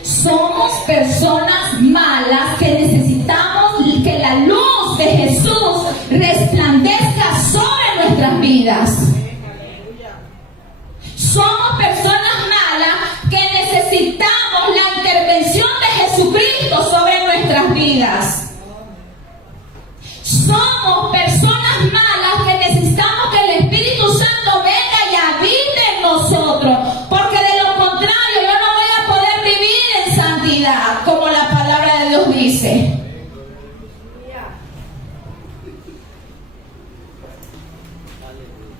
Somos personas malas que necesitamos que la luz de Jesús resplandezca sobre nuestras vidas. Somos personas malas que necesitamos la intervención de Jesucristo sobre nuestras vidas. Somos personas malas que necesitamos que el Espíritu Santo venga y habite en nosotros, porque de lo contrario yo no voy a poder vivir en santidad, como la palabra de Dios dice.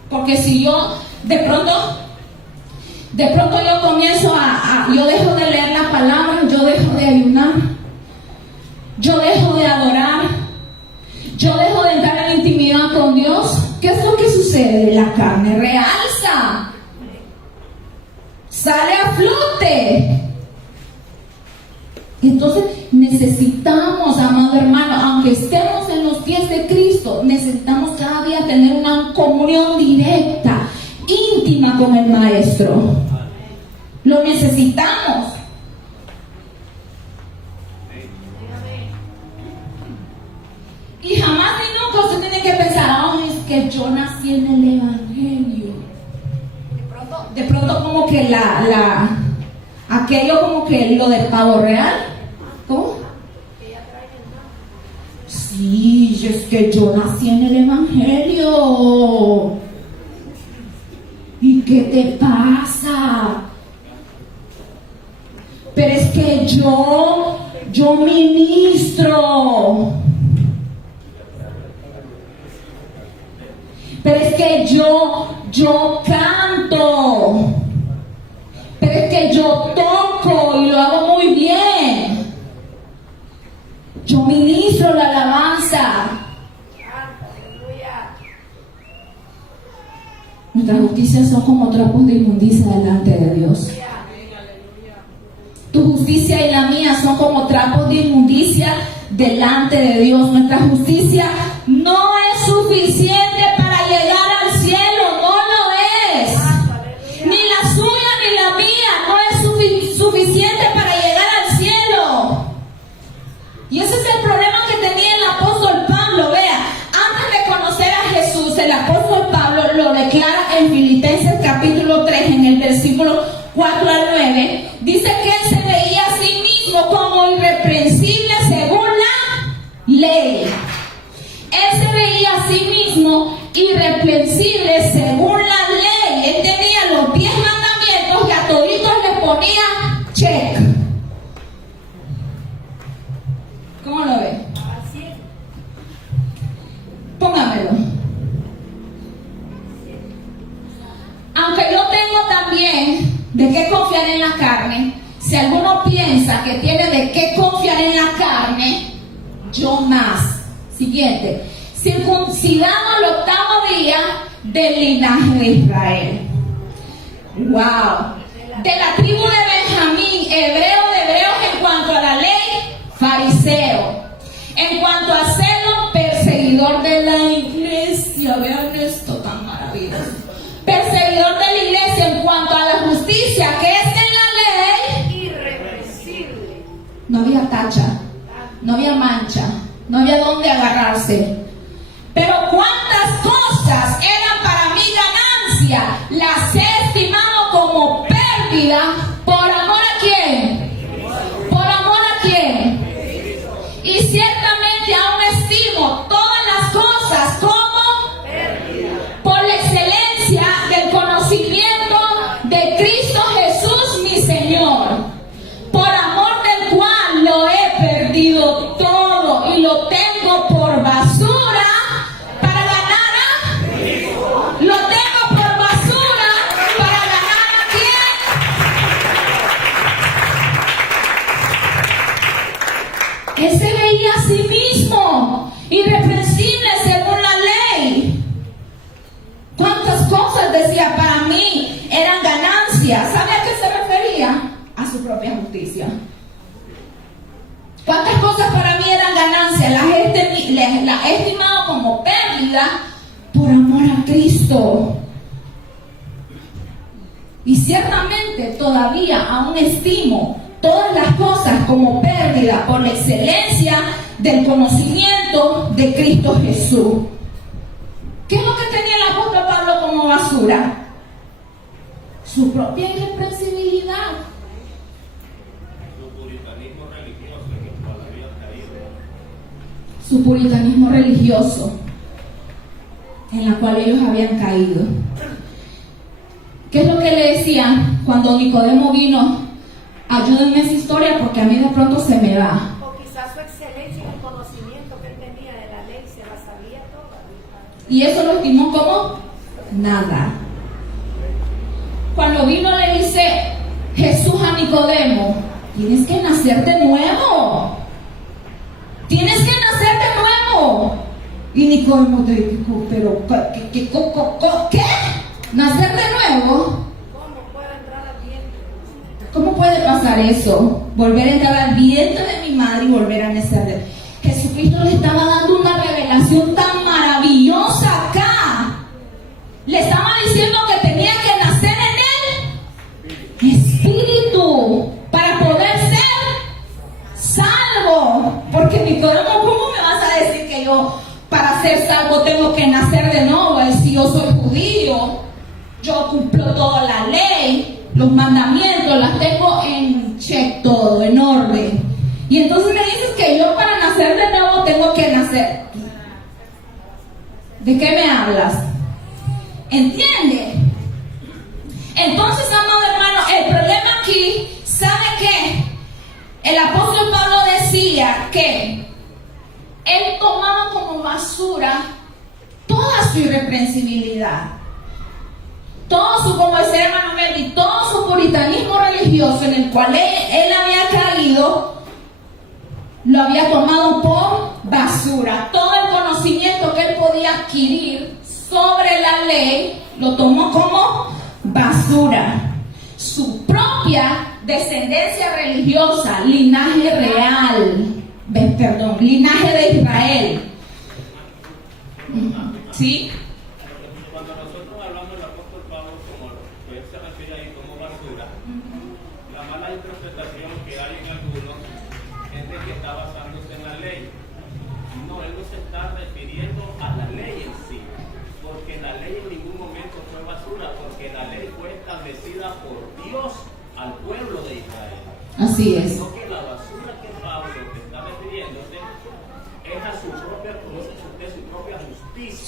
Porque si yo de pronto yo comienzo yo dejo de leer la palabra, yo dejo de ayunar, yo dejo de adorar, yo dejo de entrar en intimidad con Dios, ¿qué es lo que sucede? La carne realza, sale a flote. Entonces necesitamos, amado hermano, aunque estemos en los pies de Cristo, necesitamos cada día tener una comunión directa, íntima con el Maestro. Lo necesitamos. Y jamás ni nunca usted tiene que pensar, ay, es que yo nací en el Evangelio. De pronto como que aquello como que lo del pavo real. ¿Cómo? Sí, es que yo nací en el Evangelio. ¿Y qué te pasa? Pero es que yo ministro. Pero es que yo canto. Pero es que yo toco y lo hago muy bien. Yo ministro la alabanza. Nuestras justicias son como trapos de inmundicia delante de Dios. Tu justicia y la mía son como trapos de inmundicia delante de Dios. Nuestra justicia no es suficiente para llegar al cielo, no lo es. Ni la suya ni la mía no es suficiente para llegar al cielo. Y ese es el problema que tenía el apóstol Pablo. Vea, antes de conocer a Jesús, el apóstol Pablo lo declara en Filipenses capítulo 3, en el versículo 4 al 9. Dice que él se veía a sí mismo como irreprensible según la ley. Él se veía a sí mismo irreprensible según la ley. Él tenía los 10 mandamientos que a toditos le ponía check. ¿Cómo lo ve? Póngamelo. Aunque yo tengo también de qué confiar en la carne, si alguno piensa que tiene de qué confiar en la carne, yo más. Siguiente. Circuncidado al 8º día del linaje de Israel. Wow. De la tribu de Benjamín, hebreo de hebreos en cuanto a la ley, fariseo. En cuanto a celo, perseguidor de la iglesia. Vean esto tan maravilloso. Perseguidor de la iglesia en cuanto a la justicia que es en la ley. Irrepresible. No había tacha, no había mancha, no había dónde agarrarse. Pero cuántas cosas eran para mi ganancia, las he estimado como pérdida. ¿Por amor a quién? ¿Por amor a quién? Y ciertamente aún estimo todas las cosas como pérdida por la excelencia del conocimiento de Cristo Jesús mi Señor, por amor del cual lo he perdido todo y lo tengo por basura para ganar a Cristo. Lo tengo por basura para ganar a quién. Él se veía a sí mismo irreprensible según la ley. ¿Cuántas cosas decía para mí eran ganancias? ¿Sabe a qué se refería? A su propia justicia. ¿Cuántas cosas para mí eran ganancias? Las he estimado como pérdida por amor a Cristo. Y ciertamente todavía aún estimo todas las cosas como pérdida por la excelencia del conocimiento de Cristo Jesús. ¿Qué es lo que tenía el apóstol Pablo como basura? Su propia irreprensibilidad. Su puritanismo religioso en el cual había caído. Su puritanismo religioso en la cual ellos habían caído. ¿Qué es lo que le decían cuando Nicodemo vino? Ayúdenme esa historia porque a mí de pronto se me va. O quizás su excelencia en el conocimiento que él tenía de la ley se la sabía toda. Y eso lo estimó como nada. Cuando vino le dice Jesús a Nicodemo, tienes que nacer de nuevo. Tienes que nacer de nuevo. Y Nicodemo te dijo, pero ¿qué? ¿Nacer de nuevo? ¿Cómo puede entrar al vientre? ¿Cómo puede pasar eso? Volver a entrar al vientre de mi madre y volver a nacer de... Jesucristo le estaba dando una revelación tan maravillosa acá. Le estaba diciendo que tenía que nacer Nicodemo, ¿cómo me vas a decir que yo para ser salvo tengo que nacer de nuevo? Y si yo soy judío, yo cumplo toda la ley, los mandamientos, las tengo en check todo, en orden. Y entonces me dices que yo para nacer de nuevo tengo que nacer. ¿De qué me hablas? ¿Entiende? Entonces, amado hermano, el problema aquí, ¿sabe qué? El apóstol Pablo decía que él tomaba como basura toda su irreprensibilidad, todo su, como decía el hermano Melvin, todo su puritanismo religioso en el cual él había caído, lo había tomado por basura. Todo el conocimiento que él podía adquirir sobre la ley lo tomó como basura. Su propia descendencia religiosa, linaje real, linaje de Israel. ¿Sí? Cuando nosotros hablamos del apóstol Pablo, como que él se refiere ahí como basura, la mala interpretación que hay en algunos es de que está basándose en la ley. No, él no se está refiriendo a la ley en sí, porque la ley en ningún momento fue basura, porque la ley fue establecida por Dios al pueblo de Israel. Así es. Sino que la basura que Pablo está refiriéndose es a su propia justicia.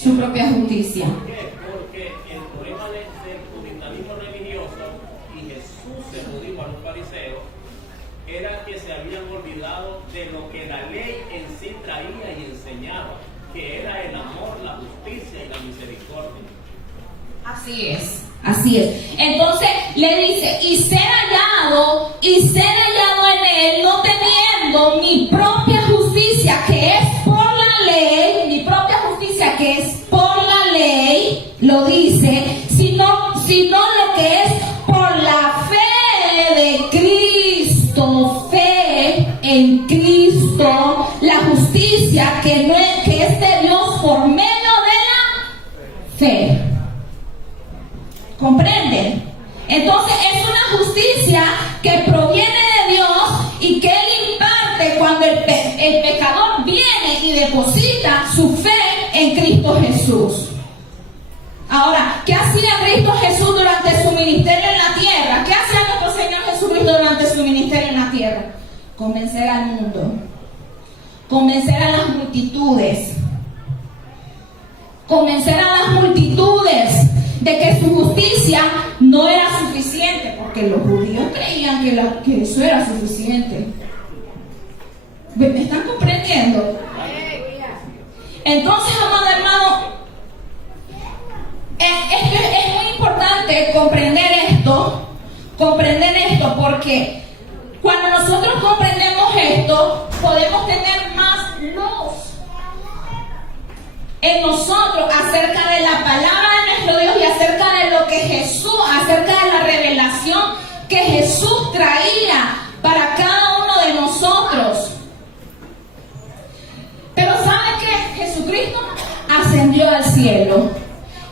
Su propia justicia. ¿Por qué? Porque el problema del puritanismo religioso, y Jesús se lo dijo a los fariseos, era que se habían olvidado de lo que la ley en sí traía y enseñaba, que era el amor, la justicia y la misericordia. Así es, así es. Entonces le dice, y ser hallado en él, no teniendo mi propia justicia que es por la ley, mi propia justicia que es por la ley, lo dice, sino lo que es por la fe de Cristo, fe en Cristo, la justicia que es de Dios por medio de la fe. ¿Comprenden? Entonces es una justicia que proviene de Dios y que Él imparte cuando el pecador viene y deposita su fe en Cristo Jesús. Ahora, ¿qué hacía Cristo Jesús durante su ministerio en la tierra? ¿Qué hacía nuestro Señor Jesucristo durante su ministerio en la tierra? Convencer al mundo, convencer a las multitudes, de que su justicia no era suficiente, porque los judíos creían que eso era suficiente. ¿Me están comprendiendo? Entonces, amado hermano, es muy importante comprender esto, porque cuando nosotros comprendemos esto, podemos tener más luz en nosotros acerca de la palabra de nuestro Dios y acerca de lo que Jesús, acerca de la revelación que Jesús traía para cada uno de nosotros. Pero ¿sabe qué? Jesucristo ascendió al cielo.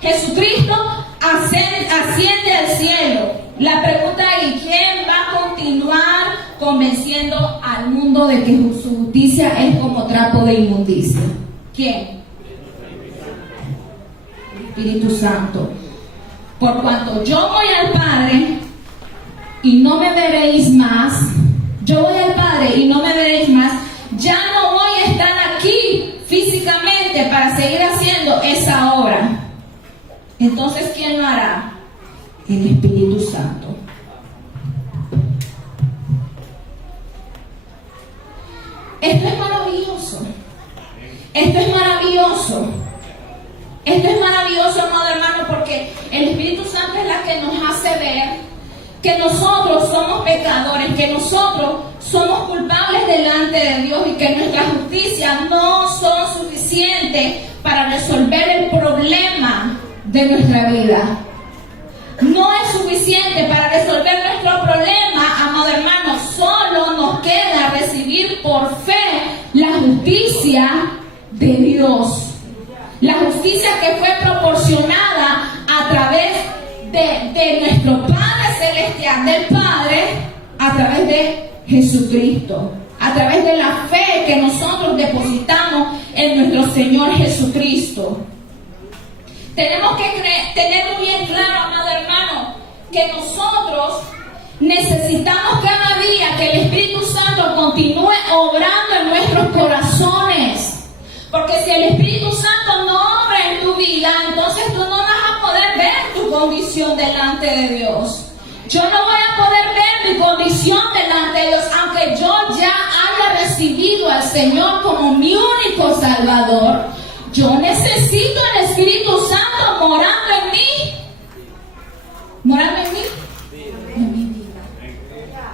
Jesucristo asciende al cielo. La pregunta es, ¿quién va a continuar convenciendo al mundo de que su justicia es como trapo de inmundicia? ¿Quién? Espíritu Santo. Por cuanto yo voy al Padre y no me veréis más, yo voy al Padre y no me veréis más, ya no voy a estar aquí físicamente para seguir haciendo esa obra. Entonces, ¿quién lo hará? El Espíritu Santo. Esto es maravilloso. Esto es maravilloso. Esto es maravilloso, amado hermano, porque el Espíritu Santo es la que nos hace ver que nosotros somos pecadores, que nosotros somos culpables delante de Dios y que nuestras justicias no son suficientes para resolver el problema de nuestra vida. No es suficiente para resolver nuestro problema, amado hermano. Solo nos queda recibir por fe la justicia de Dios. La justicia que fue proporcionada a través de nuestro Padre Celestial, del Padre, a través de Jesucristo, a a través de la fe que nosotros depositamos en nuestro Señor Jesucristo. Tenemos que tener muy bien claro, amado hermano, que nosotros necesitamos cada día que el Espíritu Santo continúe obrando en nuestros corazones. Porque si el Espíritu Santo no obra en tu vida, entonces tú no vas a poder ver tu condición delante de Dios. Yo no voy a poder ver mi condición delante de Dios, aunque yo ya haya recibido al Señor como mi único Salvador. Yo necesito el Espíritu Santo morando en mí. ¿Morando en mí? En mi vida.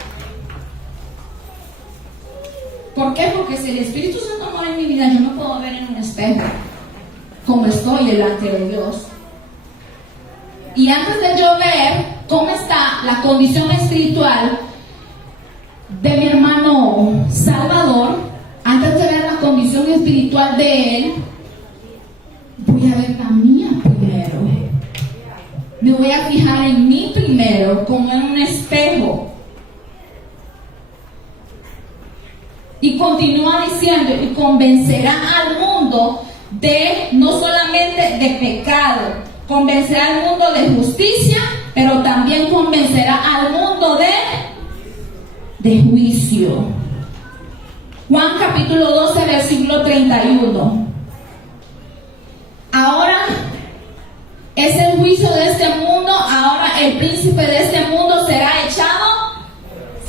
¿Por qué? Porque si el Espíritu Santo mora en mi vida, yo no puedo ver en un espejo cómo estoy delante de Dios. Y antes de yo ver cómo está la condición espiritual de mi hermano Salvador, antes de ver la condición espiritual de él, voy a ver la mía primero. Me voy a fijar en mí primero, como en un espejo. Y continúa diciendo, y convencerá al mundo de, no solamente de pecado, convencerá al mundo de justicia, pero también convencerá al mundo de juicio. Juan capítulo 12, versículo 31. Ahora es el juicio de este mundo, ahora el príncipe de este mundo será echado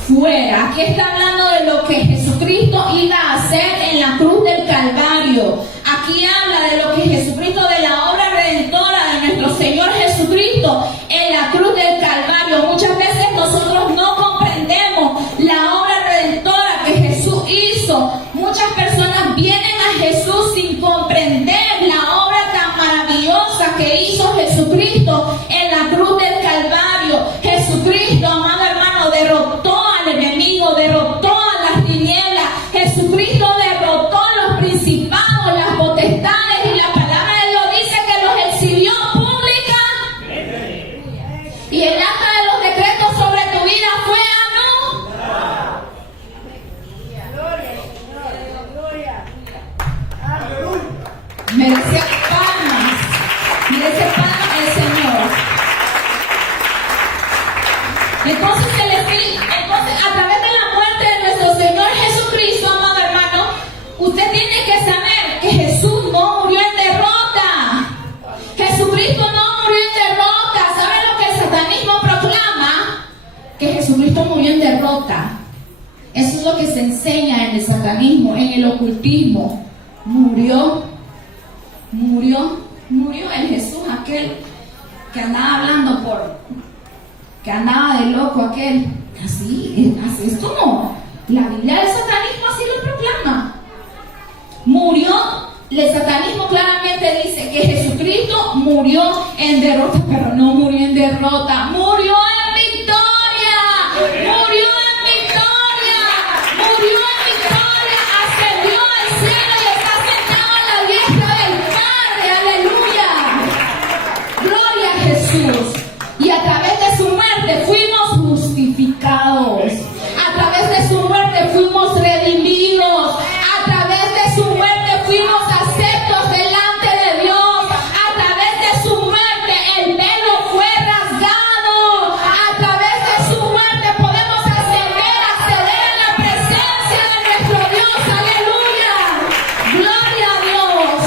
fuera. Aquí está hablando de lo que Jesucristo iba a hacer en la cruz del Calvario. Aquí habla de lo que Jesucristo, de la obra redentora de nuestro Señor Jesucristo en la cruz del Calvario. Muchas veces nosotros no comprendemos la obra redentora que Jesús hizo. Muchas personas vienen a Jesús sin comprender la obra tan maravillosa que hizo Jesucristo en la cruz del Calvario. Jesucristo, amado hermano, derrotó al enemigo, derrotó a las tinieblas. Jesucristo derrotó a los principados, las potestades, y la palabra de Dios dice que los exhibió públicamente. Y el acta de los decretos sobre tu vida fue anulado. Merece palmas el Señor. Entonces, a través de la muerte de nuestro Señor Jesucristo, amado hermano, usted tiene que saber que Jesús no murió en derrota. Jesucristo no murió en derrota. ¿Saben lo que el satanismo proclama? Que Jesucristo murió en derrota. Eso es lo que se enseña en el satanismo, en el ocultismo. Murió el Jesús aquel que andaba hablando que andaba de loco aquel. Así es como la Biblia del satanismo así lo proclama. El satanismo claramente dice que Jesucristo murió en derrota, pero no murió en derrota, murió en victoria, murió en victoria, murió en victoria, ascendió al cielo y está sentado a la diestra del Padre, aleluya, gloria a Jesús. Y a través de su muerte fuimos justificados, a través de su muerte fuimos redimidos, a través de su muerte fuimos aceptos delante de Dios, a través de su muerte el velo fue rasgado, a través de su muerte podemos acceder a la presencia de nuestro Dios, aleluya, gloria a Dios.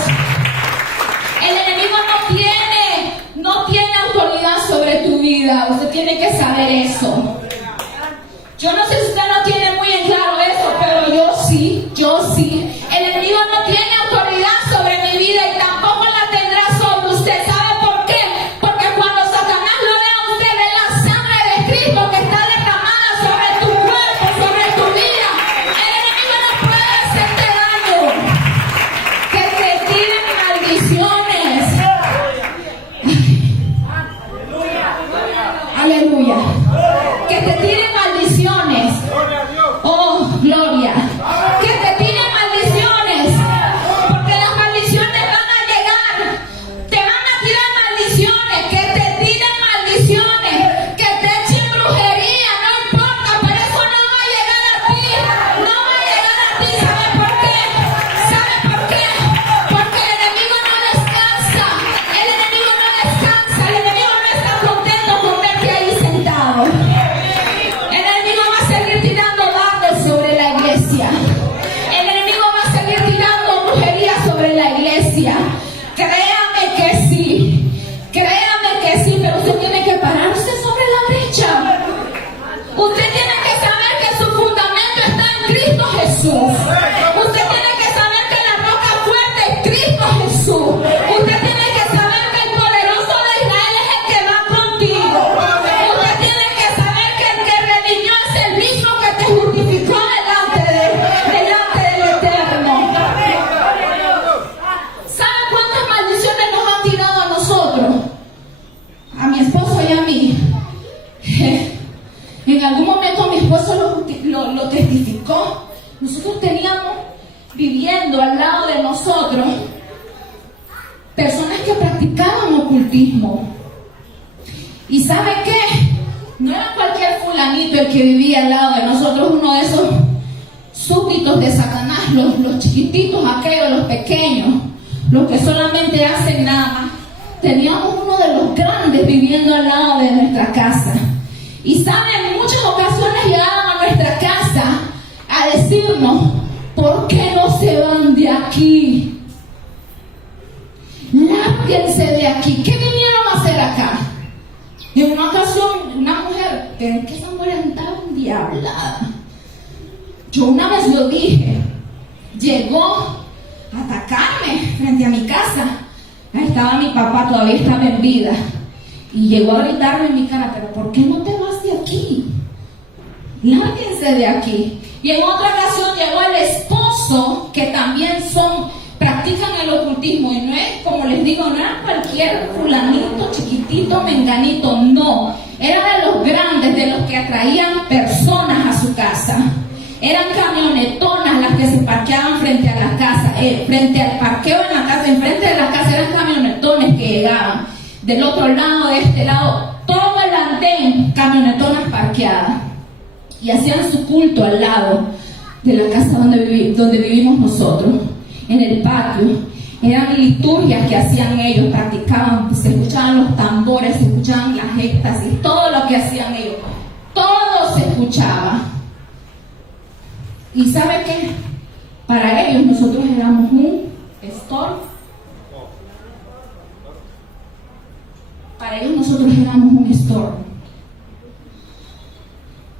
El enemigo no tiene autoridad sobre tu vida, usted tiene que saber eso. Yo no sé si usted no tiene muy en claro eso, pero yo sí. El enemigo no tiene autoridad sobre mi vida y tampoco la tendrá sobre usted. ¿Sabe por qué? Porque cuando Satanás lo vea a usted, ve la sangre de Cristo que está derramada sobre tu cuerpo, sobre tu vida. El enemigo no puede hacerte daño. Que te tiren maldiciones. Aleluya. Que te tiren maldiciones. te justificó delante del Eterno. ¿Saben cuántas maldiciones nos han tirado a nosotros? A mi esposo y a mí. En algún momento mi esposo lo testificó. Nosotros teníamos viviendo al lado de nosotros personas que practicaban ocultismo. ¿Y sabe qué? No era cualquier fulanito el que vivía al lado de nosotros, uno de esos súbditos de Satanás, los chiquititos aquellos, los pequeños, los que solamente hacen nada más. Teníamos uno de los grandes viviendo al lado de nuestra casa. Y saben, en muchas ocasiones llegaban a nuestra casa a decirnos: ¿por qué no se van de aquí? Lárguense de aquí. ¿Qué vinieron a hacer acá? Y en una ocasión, una mujer, que esa mujer estaba endiablada. Yo una vez lo dije, llegó a atacarme frente a mi casa. Ahí estaba mi papá, todavía estaba en vida. Y llegó a gritarme en mi cara: ¿pero por qué no te vas de aquí? Lárguense de aquí. Y en otra ocasión llegó el esposo, que también practican el ocultismo. Y no es, como les digo, no era cualquier fulanito, chiquitito, menganito, no. Era de los grandes, de los que atraían personas a su casa. Eran camionetonas las que se parqueaban frente a la casa, frente al parqueo en la casa, enfrente de la casa eran camionetones que llegaban. Del otro lado, de este lado, todo el andén, camionetonas parqueadas. Y hacían su culto al lado de la casa donde vivimos nosotros, en el patio. Eran liturgias que hacían ellos, practicaban, se escuchaban los tambores, se escuchaban las éxtasis, todo lo que hacían ellos, todo se escuchaba. ¿Y sabe qué? Para ellos nosotros éramos un estorbo. Para ellos nosotros éramos un estorbo.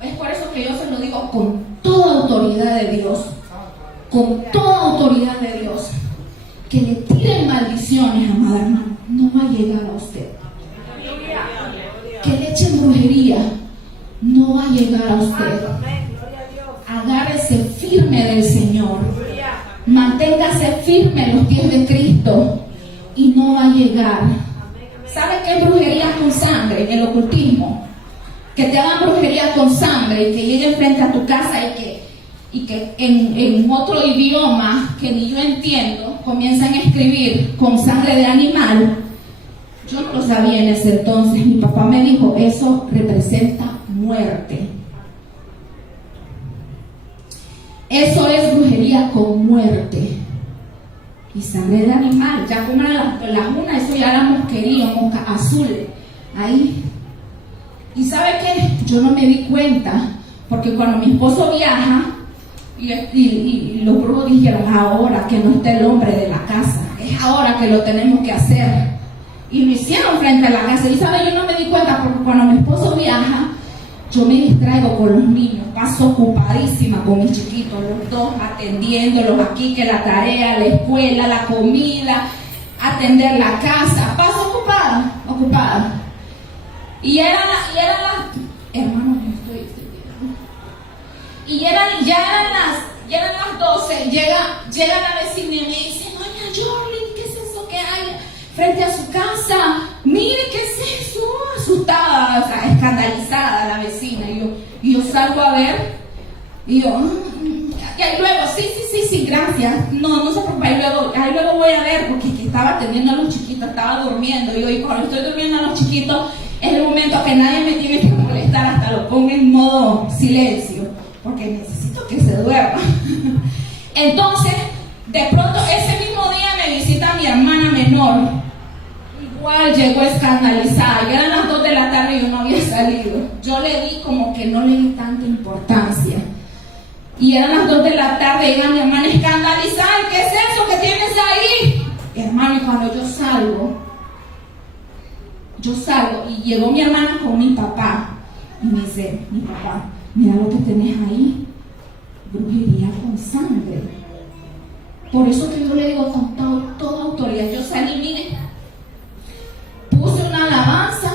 Es por eso que yo se lo digo con toda autoridad de Dios, con toda autoridad de Dios, que le tiren maldiciones, amada hermana, no va a llegar a usted. Que le echen brujería, no va a llegar a usted. Agárrese firme del Señor, manténgase firme en los pies de Cristo y no va a llegar. ¿Sabe qué es brujería con sangre? El ocultismo. Que te hagan brujería con sangre y que lleguen frente a tu casa y que en otro idioma que ni yo entiendo comienzan a escribir con sangre de animal. Yo no lo sabía en ese entonces. Mi papá me dijo: eso representa muerte. Eso es brujería con muerte. Y sangre de animal, ya como las una, eso ya era mosquería, mosca azul. Ahí. ¿Y sabe qué? Yo no me di cuenta, porque cuando mi esposo viaja, y los brujos dijeron: ahora que no esté el hombre de la casa, es ahora que lo tenemos que hacer. Y lo hicieron frente a la casa. Y sabe, yo no me di cuenta, porque cuando mi esposo viaja, yo me distraigo con los niños, paso ocupadísima con mis chiquitos, los dos, atendiéndolos aquí, que la tarea, la escuela, la comida, atender la casa, paso ocupada. Y eran las, hermanos, y ya eran las 12, llega la vecina y me dice: doña Jorlin, ¿qué es eso que hay frente a su casa? Mire, ¿qué es eso? Asustada, o sea, escandalizada la vecina. Y yo salgo a ver, y yo, y luego, sí, gracias, no se preocupe, ahí luego voy a ver, porque estaba atendiendo a los chiquitos, estaba durmiendo. Y cuando estoy durmiendo a los chiquitos, es el momento que nadie me tiene que molestar, hasta lo pongo en modo silencio, porque necesito que se duerma. Entonces, de pronto, ese mismo día me visita mi hermana menor. Igual llegó escandalizada. Ya eran las 2 de la tarde y yo no había salido. Yo le di como que no le di tanta importancia. Y eran las 2 de la tarde y llega mi hermana escandalizada: ¿qué es eso que tienes ahí? Hermano, y cuando yo salgo y llegó mi hermana con mi papá y me dice: mi papá, mira lo que tenés ahí, brujería con sangre. Por eso que yo le digo con toda autoridad. Yo salí, mire, puse una alabanza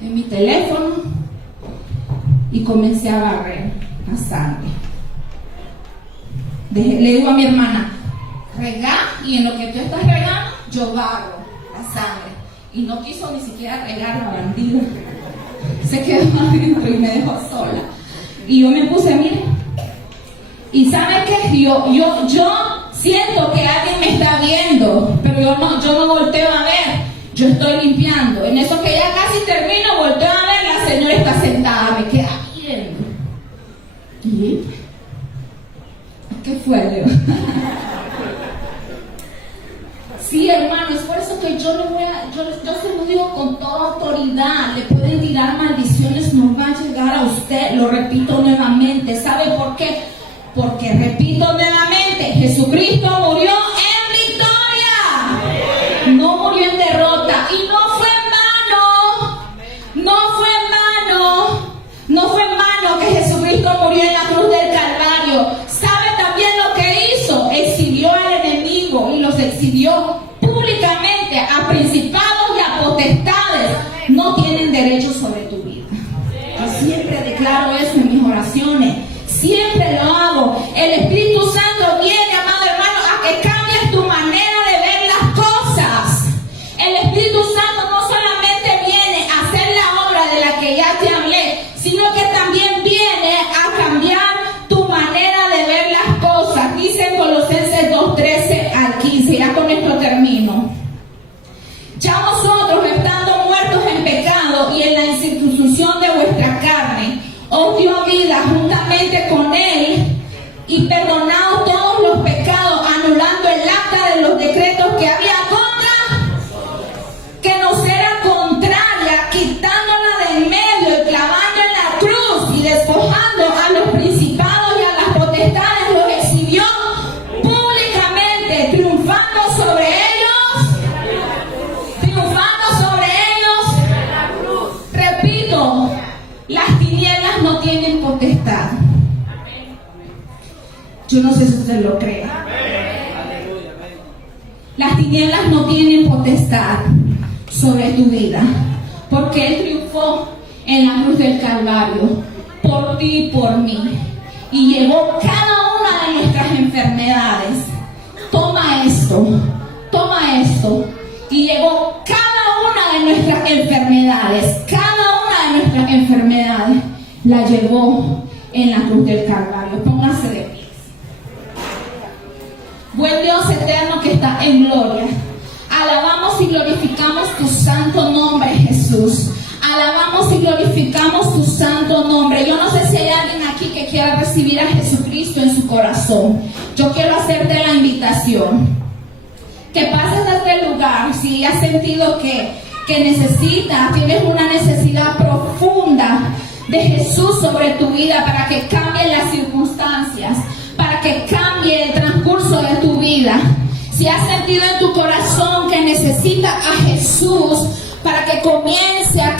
en mi teléfono y comencé a barrer, a sangre. Le digo a mi hermana, regá, y en lo que tú estás regando, yo barro la sangre. Y no quiso ni siquiera regar la bandida. Se quedó adentro y me dejó sola. Y yo me puse, mire, y ¿sabe qué? Yo siento que alguien me está viendo, pero yo no volteo a ver. Yo estoy limpiando. En eso que ya casi termino, volteo a ver, la señora está sentada, me queda viendo. ¿Y? ¿Qué fue, Leo? Sí, hermano, es por eso que yo se lo digo con toda autoridad. Le pueden tirar maldiciones, no va a llegar a usted. Lo repito nuevamente. ¿Sabe por qué? Porque, repito nuevamente, Jesucristo murió en victoria. No murió en derrota. Y no fue en vano. No fue en vano. No fue en vano que Jesucristo murió en la cruz del Calvario. ¿Sabe también lo que hizo? Exhibió al enemigo y los exhibió públicamente a principados y a potestades. No tienen derecho sobre tu vida. Yo siempre declaro eso en mis oraciones. Siempre lo hago. El Espíritu Santo viene, amado hermano, a que cambies tu manera de ver las cosas. El Espíritu Santo no solamente viene a hacer la obra de la que ya te hablé, sino que también viene a cambiar tu manera de ver las cosas. Dice Colosenses 2:13 al 15. Ya con esto termino. Ya vosotros, estando muertos en pecado y en la incircuncisión de vuestra carne, os dio vida juntamente con Él, y perdonados todos los pecados, anulando el acta de los decretos que había que nos era contraria, quitándola de en medio y clavando en la cruz y despojando a los principados y a las potestades, los exhibió públicamente, triunfando sobre ellos. Repito, las tinieblas no tienen potestad. Yo no sé si usted lo cree. Las tinieblas no tienen potestad sobre tu vida, porque Él triunfó en la cruz del Calvario por ti y por mí, y llevó cada una de nuestras enfermedades. Toma esto, y llevó cada una de nuestras enfermedades, la llevó en la cruz del Calvario. Póngase de pie. Buen Dios eterno que está en gloria, alabamos y glorificamos tu santo nombre, Jesús. Alabamos y glorificamos tu santo nombre. Yo no sé si hay alguien aquí que quiera recibir a Jesucristo en su corazón. Yo quiero hacerte la invitación que pases a este lugar si has sentido que tienes una necesidad profunda de Jesús sobre tu vida, para que cambien las circunstancias, para que cambie el transcurso de tu vida. Si has sentido en tu corazón que necesitas a Jesús para que comience a